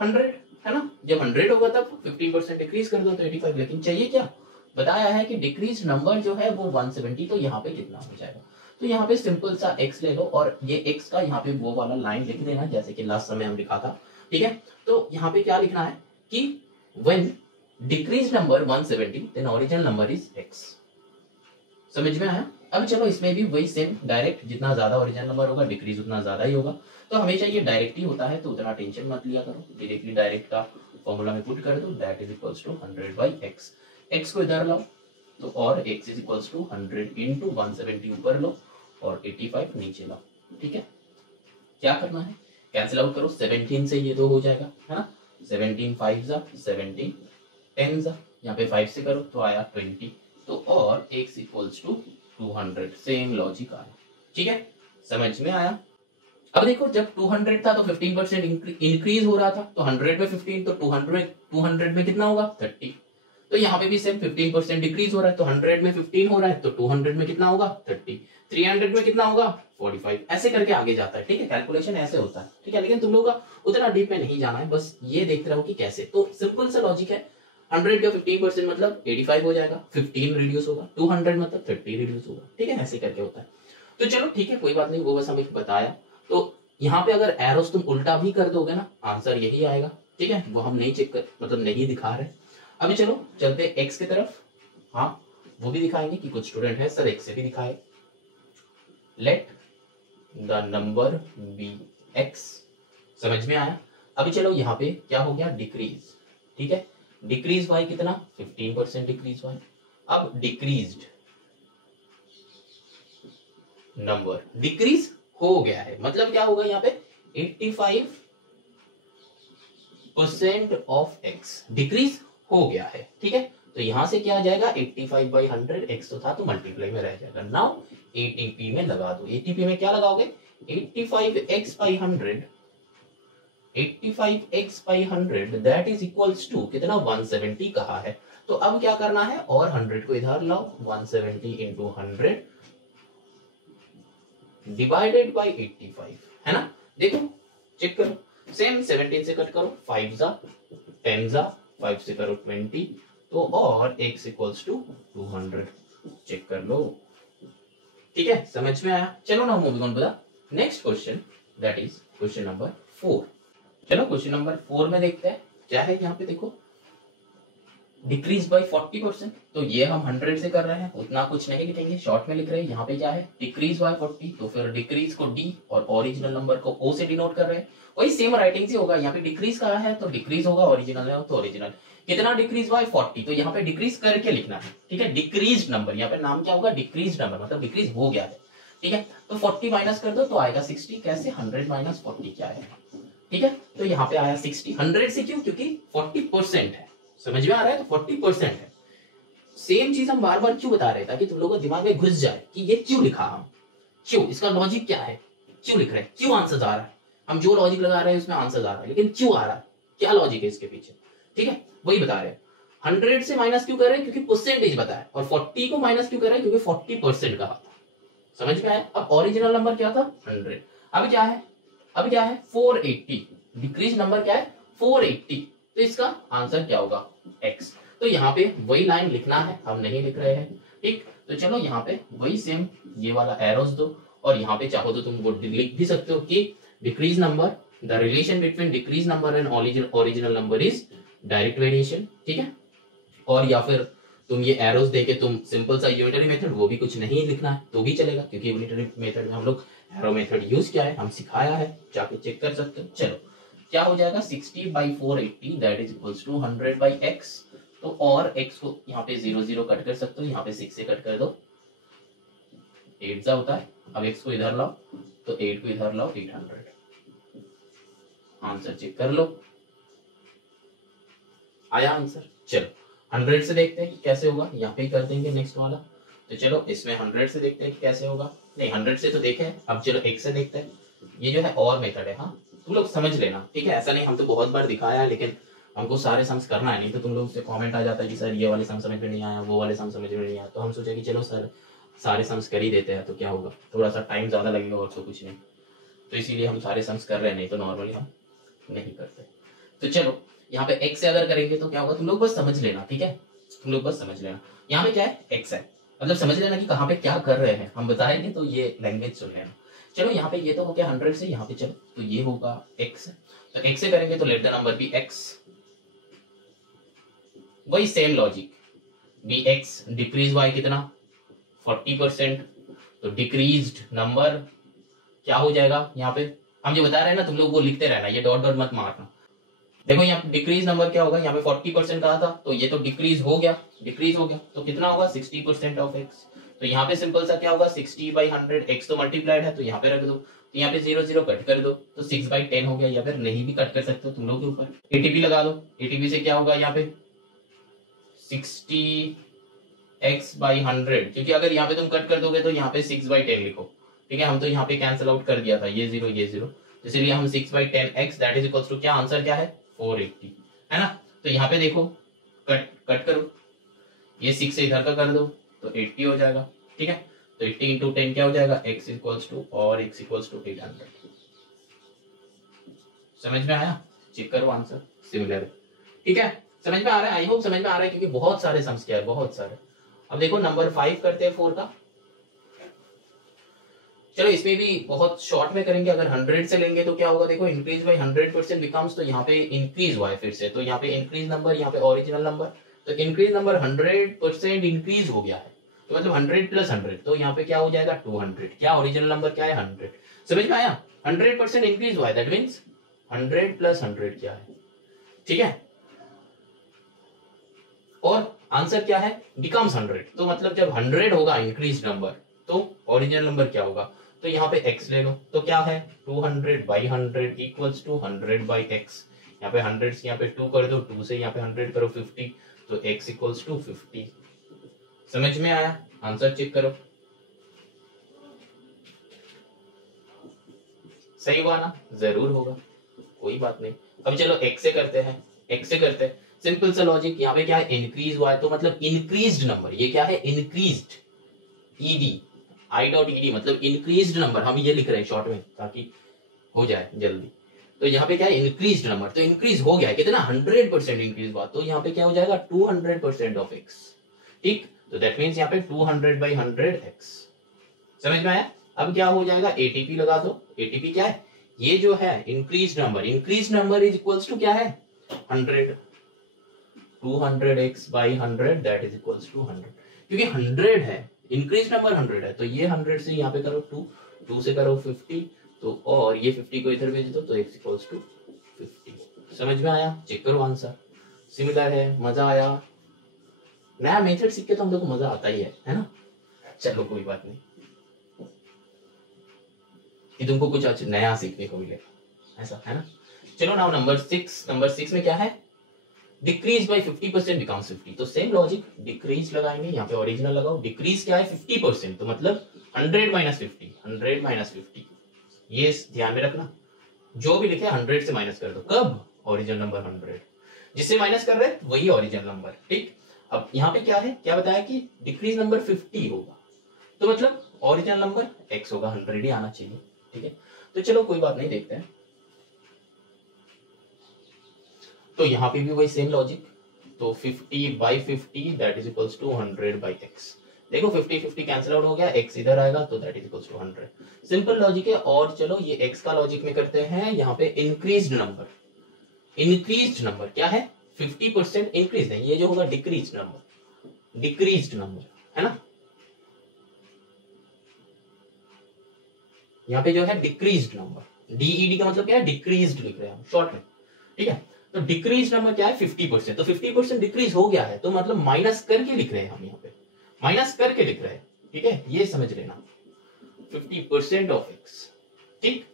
100, है ना, जब 100 होगा तब 15% डिक्रीज कर दो तो 85, लेकिन चाहिए क्या, बताया है कि डिक्रीज नंबर जो है वो 170, तो यहाँ पे कितना हो जाएगा, तो यहाँ पे सिंपल सा x ले लो और ये x का यहाँ पे वो वाला लाइन लिख देना जैसे कि लास्ट समय हम लिखा था। ठीक है, तो यहाँ पे क्या लिखना है कि when decrease number 170 then original number is x। समझ में आया। अब चलो इसमें भी वही सेम डायरेक्ट, जितना ज्यादा ओरिजिनल नंबर होगा डिक्रीज उतना ज्यादा ही होगा, तो हमेशा ये डायरेक्ट ही होता है, तो उतना टेंशन मत लिया करो, डायरेक्टली डायरेक्ट का फॉर्मूला में पुट कर दो, that is equals to 100 by x. X को इधर लाओ तो और x is equals to 100 into 170 ऊपर लो और 85 नीचे लाओ। ठीक है, क्या करना है, कैंसिल आउट करो, 17 से ये 2 हो जाएगा, है ना, 17 5 जा 17, 10 जा, यहाँ पे 5 से करो तो आया 20, तो और x equals to 200, same logic आया। ठीक है, समझ में आया। अब देखो जब 200 था तो 15% इंक्रीज हो रहा था, तो 100 में 15 तो 200 में कितना होगा 30, तो यहाँ पे भी सेम 15% डिक्रीज हो रहा है, तो 100 में 15 हो रहा है तो 200 में कितना होगा 30, 300 में कितना होगा 45, ऐसे करके आगे जाता है। ठीक है, कैलकुलेशन ऐसे होता है। ठीक है, लेकिन तुम लोगों का उतना डीप में नहीं जाना है, बस ये देखते रहो कि कैसे, तो सिंपल सा लॉजिक है, 100 का 15% मतलब 85 हो जाएगा, 15 रिड्यूस होगा, 200 मतलब 30 रिड्यूस होगा। ठीक है, ऐसे करके होता है। तो चलो ठीक है, कोई बात नहीं, वो बस हमें बताया। तो यहाँ पे अगर एरोस तुम उल्टा भी कर दोगे ना, आंसर यही आएगा। ठीक है, वो हम नहीं चेक कर, मतलब नहीं दिखा रहे। अभी चलो चलते एक्स की तरफ, हाँ वो भी दिखाएंगे कि कुछ स्टूडेंट है सर एक्स से भी दिखाए। Let the number be x, समझ में आया। अभी चलो यहाँ पे क्या हो गया, डिक्रीज। ठीक है, डिक्रीज बाय कितना, 15% डिक्रीज बाय। अब डिक्रीज्ड नंबर डिक्रीज हो गया है, मतलब क्या होगा यहाँ पे 85% ऑफ एक्स डिक्रीज हो गया है। ठीक है, तो यहां से क्या आ जाएगा, 85 बाई 100, एक्स तो था तो मल्टीप्लाई में रह जाएगा। नाउ एटीपी में लगा दो, एटीपी में क्या लगाओगे, 85x by 100, 85x by 100 that is equals to कितना, 170 कहा है। तो अब क्या करना है, और 100 को इधर लाओ, 170 इंटू 100 डिवाइडेड बाई 85, है ना। देखो चेक करो, सेम 17 से कट करो, 5 जा 10 जा, 5 से करो 20, तो और x इक्वल्स टू 200, चेक कर लो। ठीक है, समझ में आया। चलो ना moving on to the next question, that is question number 4। चलो क्वेश्चन नंबर 4 में देखते हैं क्या है। यहाँ पे देखो डिक्रीज बाय 40%, तो ये हम 100 से कर रहे हैं, उतना कुछ नहीं लिखेंगे, शॉर्ट में लिख रहे हैं। यहाँ पे क्या है, डिक्रीज बाय 40, तो फिर डिक्रीज को डी और ओरिजिनल नंबर को ओ से डिनोट कर रहे हैं। वही सेम राइटिंग से होगा, यहाँ पे डिक्रीज कहा है तो डिक्रीज होगा, ओरिजिनल है तो ओरिजिनल। कितना डिक्रीज बाय 40, तो यहाँ पे डिक्रीज करके लिखना है। ठीक है, डिक्रीज नंबर, यहाँ पे नाम क्या होगा, डिक्रीज नंबर, मतलब डिक्रीज हो गया है। ठीक है, तो 40 माइनस कर दो तो आएगा 60, कैसे, 100 माइनस 40 क्या है। ठीक है, तो यहाँ पे आया 60, 100 से क्यों, क्योंकि 40% है, समझ में आ रहा है, तो 40% है। सेम चीज हम बार बार क्यों बता रहे हैं, ताकि तुम लोगों को दिमाग में घुस जाए कि ये क्यों लिखा हम, क्यों, इसका लॉजिक क्या है, क्यों लिख रहे हैं, क्यों आंसर आ रहा है। हम जो लॉजिक लगा रहे हैं उसमें आंसर आ रहा है, लेकिन क्यों आ रहा है, क्या लॉजिक है इसके पीछे। ठीक है, वही बता रहे हैं। 100 से माइनस क्यों कर रहे हैं, क्योंकि परसेंटेज बताया, और 40 को माइनस क्यों कर रहे हैं, क्योंकि 40% कहा था। समझ में आया। अब ओरिजिनल नंबर क्या था, 100। अब क्या है, 480, डिक्रीज नंबर क्या है 480, तो इसका आंसर क्या होगा, x। तो यहाँ पे वही लाइन लिखना है, हम नहीं लिख रहे हैं। ठीक, तो चलो यहाँ पे वही सेम ये वाला एरोस दो, और यहाँ पे चाहो तो तुम वो लिख भी सकते हो कि decrease number, the relation between decrease number and original number is direct variation. ठीक है, और या फिर तुम ये एरोस देके तुम सिंपल सा यूनिटरी मेथड, वो भी कुछ नहीं लिखना है तो भी चलेगा, क्योंकि यूनिटरी मेथड में हम लोग एरो मेथड यूज किया है, हम सिखाया है, जाके चेक कर सकते हो। चलो क्या हो जाएगा, 60 by 480 that is equals to 100 by x. तो और x को यहाँ पे 0 0 कट कर सकते हो, यहाँ पे 6 से कट कर दो, 8 जा होता है। अब x को इधर लाओ तो 8 को इधर लाओ, 800। आंसर चेक कर लो, आया आंसर। चलो 100 से देखते हैं कि कैसे होगा, यहाँ पे ही कर देंगे नेक्स्ट वाला। तो चलो इसमें 100 से देखते हैं कि कैसे होगा। नहीं 100 से तो देखे, अब चलो x से देखते हैं। ये जो है और मेथड है, हाँ तुम लोग समझ लेना, ठीक है। ऐसा नहीं, हम तो बहुत बार दिखाया है, लेकिन हमको सारे सम्स करना है, नहीं तो तुम लोग से कमेंट आ जाता है कि सर ये वाले सम समझ में नहीं आया, वो वाले सम समझ में नहीं आया। तो हम सोचे कि चलो सर सारे सम्स कर ही देते हैं, तो क्या होगा, थोड़ा सा टाइम ज़्यादा लगेगा और तो कुछ नहीं। तो इसीलिए हम सारे सम्स कर रहे हैं, नहीं तो नॉर्मली हम नहीं करते। तो चलो यहाँ पे x से अगर करेंगे तो क्या होगा, तुम लोग बस समझ लेना, ठीक है। तुम लोग बस समझ लेना, यहाँ पे क्या है x है, मतलब समझ लेना कि कहाँ पे क्या कर रहे हैं, हम बताएंगे तो ये लैंग्वेज सुन लेना। चलो यहाँ पे ये तो हो गया 100 से, यहाँ पे चलो तो ये होगा x। तो x से करेंगे तो let the number be x, वही same logic, be x decrease by कितना 40%। तो डिक्रीज्ड नंबर क्या हो जाएगा, यहाँ पे हम जो बता रहे हैं ना, तुम लोग वो लिखते रहना, ये डॉट डॉट मत मारना। देखो यहाँ पे डिक्रीज नंबर क्या होगा, यहाँ पे 40% कहा था, तो ये तो डिक्रीज हो गया, डिक्रीज हो गया तो कितना होगा 60% ऑफ x। तो यहाँ पे सिंपल सा क्या होगा 60/100, x तो मल्टीप्लाइड है तो यहाँ पे रख दो, तो यहाँ पे 0 0 कट कर दो तो 6/10 हो गया, या फिर नहीं भी कट कर सकते हो तुम लोग के ऊपर। एटीपी लगा दो, एटीपी से क्या होगा यहाँ पे 60x/100, क्योंकि अगर यहाँ पे तुम कट कर दोगे तो यहाँ पे 6/10 लिखो, ठीक है। हम तो यहाँ पे कैंसिल आउट कर दिया था, ये 0 ये 0, इसीलिए हम 6/10x that is equals to क्या, आंसर क्या है 480, है ना। तो यहाँ पे देखो कट कट करो, ये 6 से इधर का कर दो तो 80 हो जाएगा, ठीक है। तो 80 इंटू 10 क्या हो जाएगा, x इक्वल्स टू और x इक्वल्स टू 800। समझ में आया, चेक करो आंसर सिमिलर, ठीक है। समझ में आ रहा है, आई होप समझ में आ रहा है, क्योंकि बहुत सारे सम्स किया है, बहुत सारे। अब देखो नंबर 5 करते हैं 4 का। चलो इसमें भी बहुत शॉर्ट में करेंगे, अगर 100 से लेंगे तो क्या होगा, देखो इंक्रीज बाय 100% बिकम्स, तो यहाँ पे इंक्रीज हुआ है फिर से, तो यहाँ पे इंक्रीज नंबर, यहाँ पे ओरिजिनल नंबर, तो इंक्रीज नंबर 100% इंक्रीज हो गया है, तो मतलब 100 + 100, तो यहाँ पे क्या हो जाएगा 200, क्या ओरिजिनल नंबर क्या है 100। समझ में आया, 100% इंक्रीज हुआ है, दैट मीन्स 100 + 100 क्या है, ठीक है। और आंसर क्या है, बिकम्स 100, तो मतलब जब 100 होगा इंक्रीज नंबर तो ओरिजिनल नंबर क्या होगा, तो यहाँ पे x ले लो, तो क्या है 200/100 इक्वल्स टू 100/x। यहाँ पे 100 से यहाँ पे 2 कर दो, 2 से यहाँ पे 100 करो 50, तो x इक्वल्स टू 50। समझ में आया, आंसर चेक करो, सही हुआ ना, जरूर होगा, कोई बात नहीं। अब चलो x से करते हैं, x से करते हैं, सिंपल सा लॉजिक, यहाँ पे क्या है इंक्रीज हुआ है, तो मतलब इंक्रीज्ड नंबर, ये क्या है इंक्रीज्ड, ईडी i.ed मतलब इंक्रीज्ड नंबर, हम ये लिख रहे हैं शॉर्ट में ताकि हो जाए जल्दी। तो यहाँ पे क्या है इंक्रीज्ड नंबर, तो इंक्रीज हो गया है कितना 100% इंक्रीज हुआ, तो यहाँ पे क्या हो जाएगा 200% ऑफ x, ठीक। तो दैट मीन्स यहाँ पे 200/100x। समझ में आया। अब क्या हो जाएगा, एटीपी लगा दो, एटीपी क्या है, ये जो है increase number is equals to क्या है 100, 200x/100 that is equals to 100, क्योंकि 100 है, इंक्रीज नंबर 100 है, तो ये 100 से यहाँ पे करो 2 से करो 50, तो और ये 50 को इधर भेज दो, तो x इक्वल्स टू 50। समझ में आया, चेक करो आंसर सिमिलर है, मजा आया, नया मेथड सीख के तो हम लोग को मजा आता ही है ना। चलो कोई बात नहीं, कि तुमको कुछ अच्छा नया सीखने को मिलेगा, ऐसा है ना। चलो नाउ नंबर 6 में क्या है, डिक्रीज बाय 50% बिकम्स 50, तो सेम लॉजिक, डिक्रीज लगाएंगे, यहाँ पे ओरिजिनल लगाओ, डिक्रीज क्या है 50%, तो मतलब 100 - 50, 100 - 50, ये ध्यान में रखना, जो भी लिखे 100 से माइनस कर दो, कब ओरिजिनल नंबर 100, जिससे माइनस कर रहे हैं वही ओरिजिनल नंबर, ठीक। अब यहाँ पे क्या है, क्या बताया कि डिक्रीज नंबर 50 होगा, तो मतलब ओरिजिनल नंबर x होगा, 100 ही आना चाहिए, ठीक है। तो चलो कोई बात नहीं, देखते हैं। तो यहाँ पे भी वही सेम लॉजिक, तो 50/50 that is equals to 100/x। देखो 50 कैंसिल आउट हो गया, x इधर आएगा तो that is equals to 100, simple logic है। और चलो ये x का लॉजिक में करते हैं, यहाँ पे इंक्रीज्ड नंबर क्या है 50% इंक्रीज है, ये जो होगा डिक्रीज्ड नंबर है ना, यहाँ पे जो है डिक्रीज्ड नंबर, डीईडी का मतलब क्या है डिक्रीज्ड लिख रहे हैं हम शॉर्ट में, ठीक है। तो डिक्रीज नंबर क्या है 50%, तो 50% डिक्रीज हो गया है, तो मतलब माइनस करके लिख रहे हैं हम, यहाँ पे माइनस करके लिख रहे हैं, ठीक है, ये समझ लेना 50% ऑफ x, ठीक।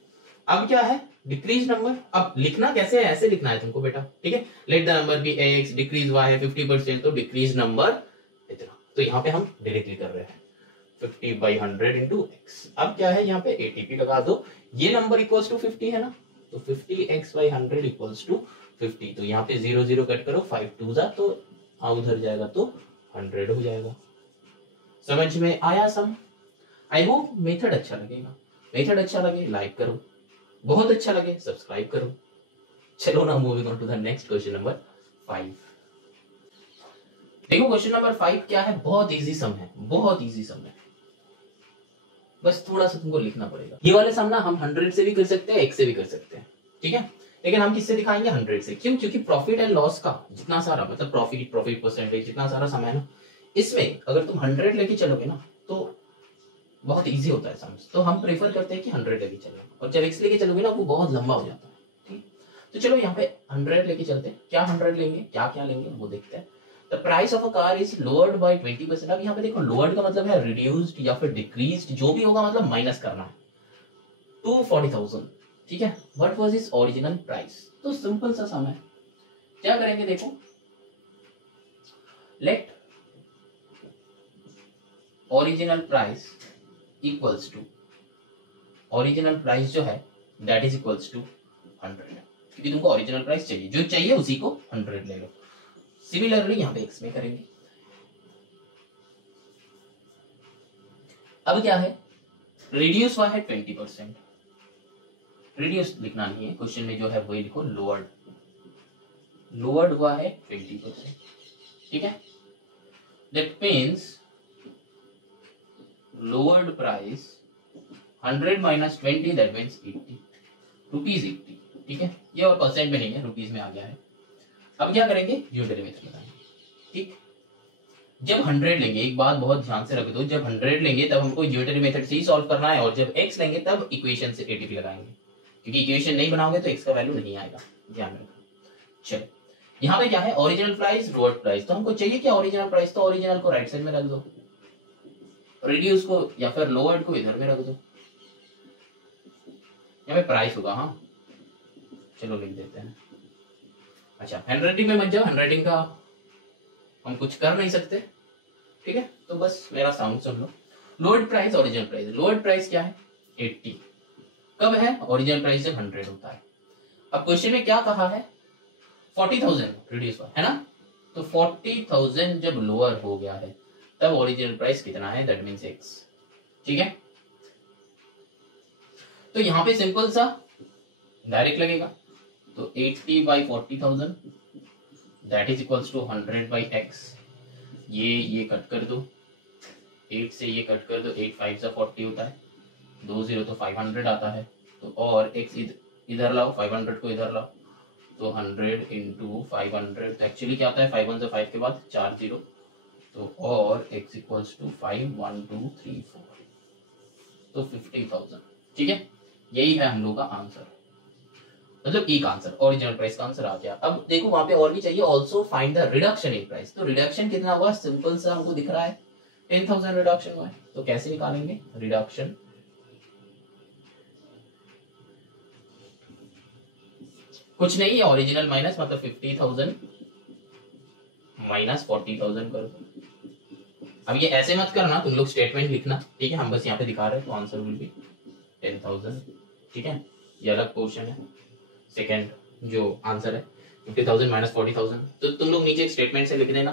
अब क्या है, डिक्रीज नंबर। अब लिखना कैसे है, ऐसे लिखना है तुमको बेटा, ठीक है। Let the number be x, decrease y है 50%, तो डिक्रीज नंबर इतना। तो यहाँ पे हम डायरेक्टली कर रहे हैं 50/100 इंटू एक्स। अब क्या है, यहाँ पे एटीपी लगा दो, ये नंबर इक्वल्स टू 50 है ना, तो 50x/100 इक्वल्स टू 50। तो यहाँ पे 0 0 कट करो, 5 2 जा, तो उधर जाएगा तो 100 हो जाएगा। समझ में आया सम? आई होप मेथड अच्छा लगेगा। मेथड अच्छा लगे लाइक करो, बहुत अच्छा लगे सब्सक्राइब करो। चलो ना, moving on to the next question number 5। देखो क्वेश्चन नंबर 5 क्या है, बहुत इजी सम है, बहुत इजी सम है, बस थोड़ा सा तुमको लिखना पड़ेगा। ये वाले सम ना हम 100 से भी कर सकते हैं, 1 से भी कर सकते हैं, ठीक है। लेकिन हम किससे दिखाएंगे, 100 से। क्यों? क्योंकि प्रॉफिट एंड लॉस का जितना सारा मतलब प्रॉफिट परसेंटेज जितना सारा सम है ना, इसमें अगर तुम 100 लेके चलोगे ना तो बहुत इजी होता है सम्स। तो हम प्रेफर करते हैं कि 100 लेके चलो, और जब x लेके चलोगे ना वो बहुत लंबा हो जाता है, ठीक। तो चलो यहाँ पे 100 लेके चलते हैं। क्या 100 लेंगे, क्या क्या लेंगे वो देखते हैं। The price of a car is lowered by 20%। अब यहाँ पे देखो लोअर्ड का मतलब है रिड्यूस्ड या फिर डिक्रीज्ड, जो भी होगा मतलब माइनस करना है, टू 40,000, ठीक है। What was his original price? तो सिंपल सा सम है, क्या करेंगे देखो, let original price equals to, original price जो है दैट इज इक्वल्स टू 100, क्योंकि तुमको ओरिजिनल प्राइस चाहिए, जो चाहिए उसी को 100 ले लो। सिमिलरली यहाँ पे x में करेंगे। अब क्या है, रिड्यूस हुआ है 20%, रिड्यूस लिखना नहीं है क्वेश्चन में, जो है वही लिखो, लोअर्ड, लोअर्ड हुआ है 20%, ठीक है। That means lowered price 100 minus 20 that means 80 rupees 80, ठीक है। ये और परसेंट में नहीं है, रुपीज में आ गया है। अब क्या करेंगे, यूनिटरी मेथड लगाएंगे, ठीक। जब 100 लेंगे, एक बात बहुत ध्यान से रख दो, जब 100 लेंगे तब हमको यूनिटरी मेथड से ही सॉल्व करना है, और जब x लेंगे तब इक्वेशन से एटीपी लगाएंगे, क्योंकि इक्वेशन नहीं बनाओगे तो x का वैल्यू नहीं आएगा, ध्यान रखना। चलो यहाँ पे क्या है, ओरिजिनल प्राइस लोअर्ड प्राइस, तो हमको चाहिए क्या, ओरिजिनल प्राइस, तो ओरिजिनल को राइट साइड में रख दो, रिड्यूस को या फिर लोअर्ड को इधर में रख दो, यहाँ पे प्राइस होगा, हाँ चलो लिख देते हैं। अच्छा हैंडराइटिंग में मत जाओ, हैंडराइटिंग का हम कुछ कर नहीं सकते, ठीक है। तो बस मेरा साउंड सुन लो। Lowered price original price, lowered price क्या है 80, कब है, ओरिजिनल प्राइस जब 100 होता है। अब क्वेश्चन में क्या कहा है, 40,000 रिड्यूस हुआ है ना, तो 40,000 जब लोअर हो गया है तब ओरिजिनल प्राइस कितना है, दैट मीन्स x, ठीक है। तो यहां पे सिंपल सा डायरेक्ट लगेगा, तो 80/40,000 that is equals to 100/x। ये कट कर दो, 8 से ये कट कर दो, 8 5 से 40 होता है, 2 0 तो 500 आता है, तो और x इधर लाओ, 500 को इधर लाओ, तो 100 इंटू 500, तो एक्चुअली क्या आता है, 5 1 से 5 के बाद 4 0, तो और x इक्वल्स टू 5 1 2 3 4, तो 50,000, ठीक है। यही है हम लोग का आंसर, मतलब एक आंसर, ओरिजिनल प्राइस का आंसर आ गया। अब देखो वहां पे और भी चाहिए, also find the reduction in price, तो रिडक्शन कितना हुआ, सिंपल सा हमको दिख रहा है 10,000 रिडक्शन हुआ है, तो कैसे निकालेंगे रिडक्शन, कुछ नहीं है, ओरिजिनल माइनस मतलब 50,000 माइनस 40,000 कर दो। अब ये ऐसे मत करना, तुम लोग स्टेटमेंट लिखना, ठीक है, हम बस यहाँ पे दिखा रहे हैं, तो आंसर विल बी 10,000, ठीक है। ये अलग क्वेश्चन है, सेकेंड जो आंसर है 50,000 माइनस 40,000, तो तुम लोग नीचे एक स्टेटमेंट से लिख देना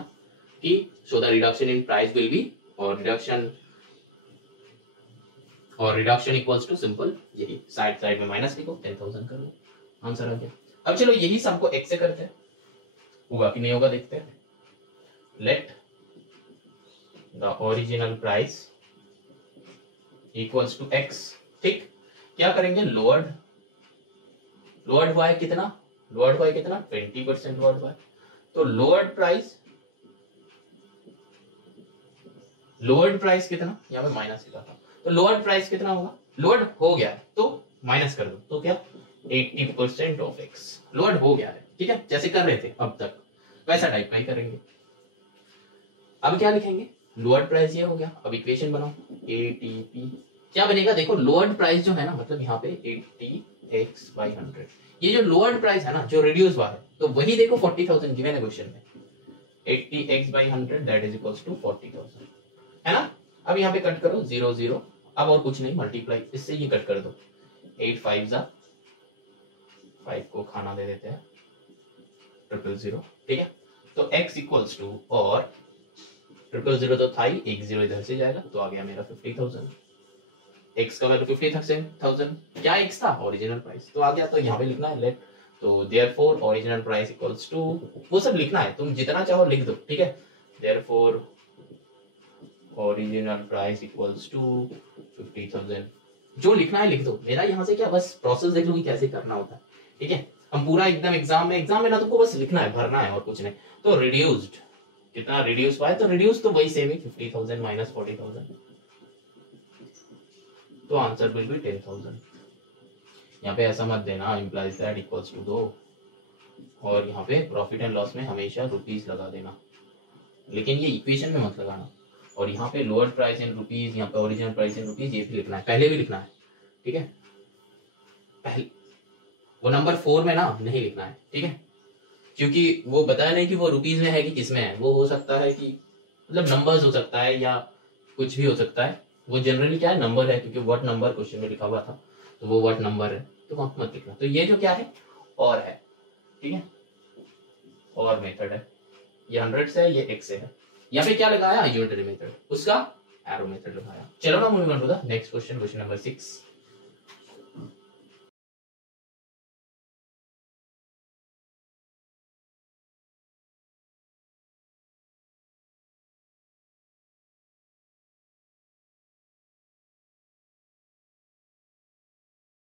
कि so the reduction in price will be, और रिडक्शन इक्वल्स टू सिंपल यही साइड साइड में माइनस लिखो, 10,000 कर लो, आंसर आ गया। अब चलो यही सम को x से करते हैं, होगा कि नहीं होगा देखते हैं। Let the original price equals to x, ठीक। क्या करेंगे, लोअर्ड हुआ है कितना, लोअर्ड हुआ है कितना 20% लोअर्ड हुआ है, तो लोअर्ड प्राइस कितना, यहाँ पे माइनस लिखा था, तो लोअर्ड प्राइस कितना होगा, लोअर्ड हो गया है तो माइनस कर दो, तो क्या 80% ऑफ x, लोअर्ड हो गया है, ठीक है, जैसे कर रहे थे अब तक वैसा टाइप का ही करेंगे। अब क्या लिखेंगे, लोअर्ड प्राइस ये हो गया, अब इक्वेशन बनाओ, ATP क्या बनेगा, देखो लोअर्ड प्राइस जो है ना, मतलब यहाँ पे 80 x बाई 100। ये जो लोअर प्राइस है ना, जो रिड्यूस हुआ है, तो वही देखो 40,000 गिवन है क्वेश्चन में। 80x by 100 that is equals to 40,000, है ना। अब यहाँ पे कट करो 0 0, अब और कुछ नहीं, मल्टीप्लाई इससे ये कट कर दो। 8 5 5 को खाना दे देते हैं 000, ठीक है। तो x इक्वल्स टू, और 000 तो था ही, एक 0 इधर से जाएगा तो आ गया मेरा 50,000। x का वैल्यू 50,000, क्या x था, ओरिजिनल प्राइस, तो आ गया। तो यहाँ पे लिखना है लेट, तो therefore original price equals to, वो सब लिखना है, तुम जितना चाहो लिख दो, ठीक है। Therefore original price equals to 50,000, जो लिखना है लिख दो। मेरा यहाँ से क्या, बस प्रोसेस देख लो कि कैसे करना होता है, ठीक है। हम पूरा एकदम एग्जाम में ना तुमको बस लिखना है, भरना है और कुछ नहीं। तो रिड्यूस्ड, कितना रिड्यूस हुआ है, तो रिड्यूस तो वही सेम ही 50,000 माइनस 40,000, तो आंसर विल बी 10,000। यहाँ पे ऐसा मत देना इम्प्लाइज दैट इक्वल्स टू दो, और यहाँ पे प्रॉफिट एंड लॉस में हमेशा रुपीस लगा देना, लेकिन ये इक्वेशन में मत लगाना। और यहाँ पे लोअर प्राइस इन रुपीस, यहाँ पे ओरिजिनल प्राइस इन रुपीस, ये भी लिखना है, पहले भी लिखना है, ठीक है। पहले वो नंबर 4 में ना नहीं लिखना है, ठीक है, क्योंकि वो बताया नहीं कि वो रुपीस में है कि किस में है। वो हो सकता है कि मतलब नंबर्स हो सकता है या कुछ भी हो सकता है। वो जनरली क्या है, नंबर है, क्योंकि व्हाट नंबर क्वेश्चन में लिखा हुआ था, तो वो व्हाट नंबर है, तो वहां मत लिखना। तो ये जो क्या है, और है, ठीक है, और मेथड है, ये 100 से है, ये x से है। यहाँ पे क्या लगाया, यूनिटरी मेथड, उसका एरो मेथड लगाया। चलो ना moving on to the next question, question number 6।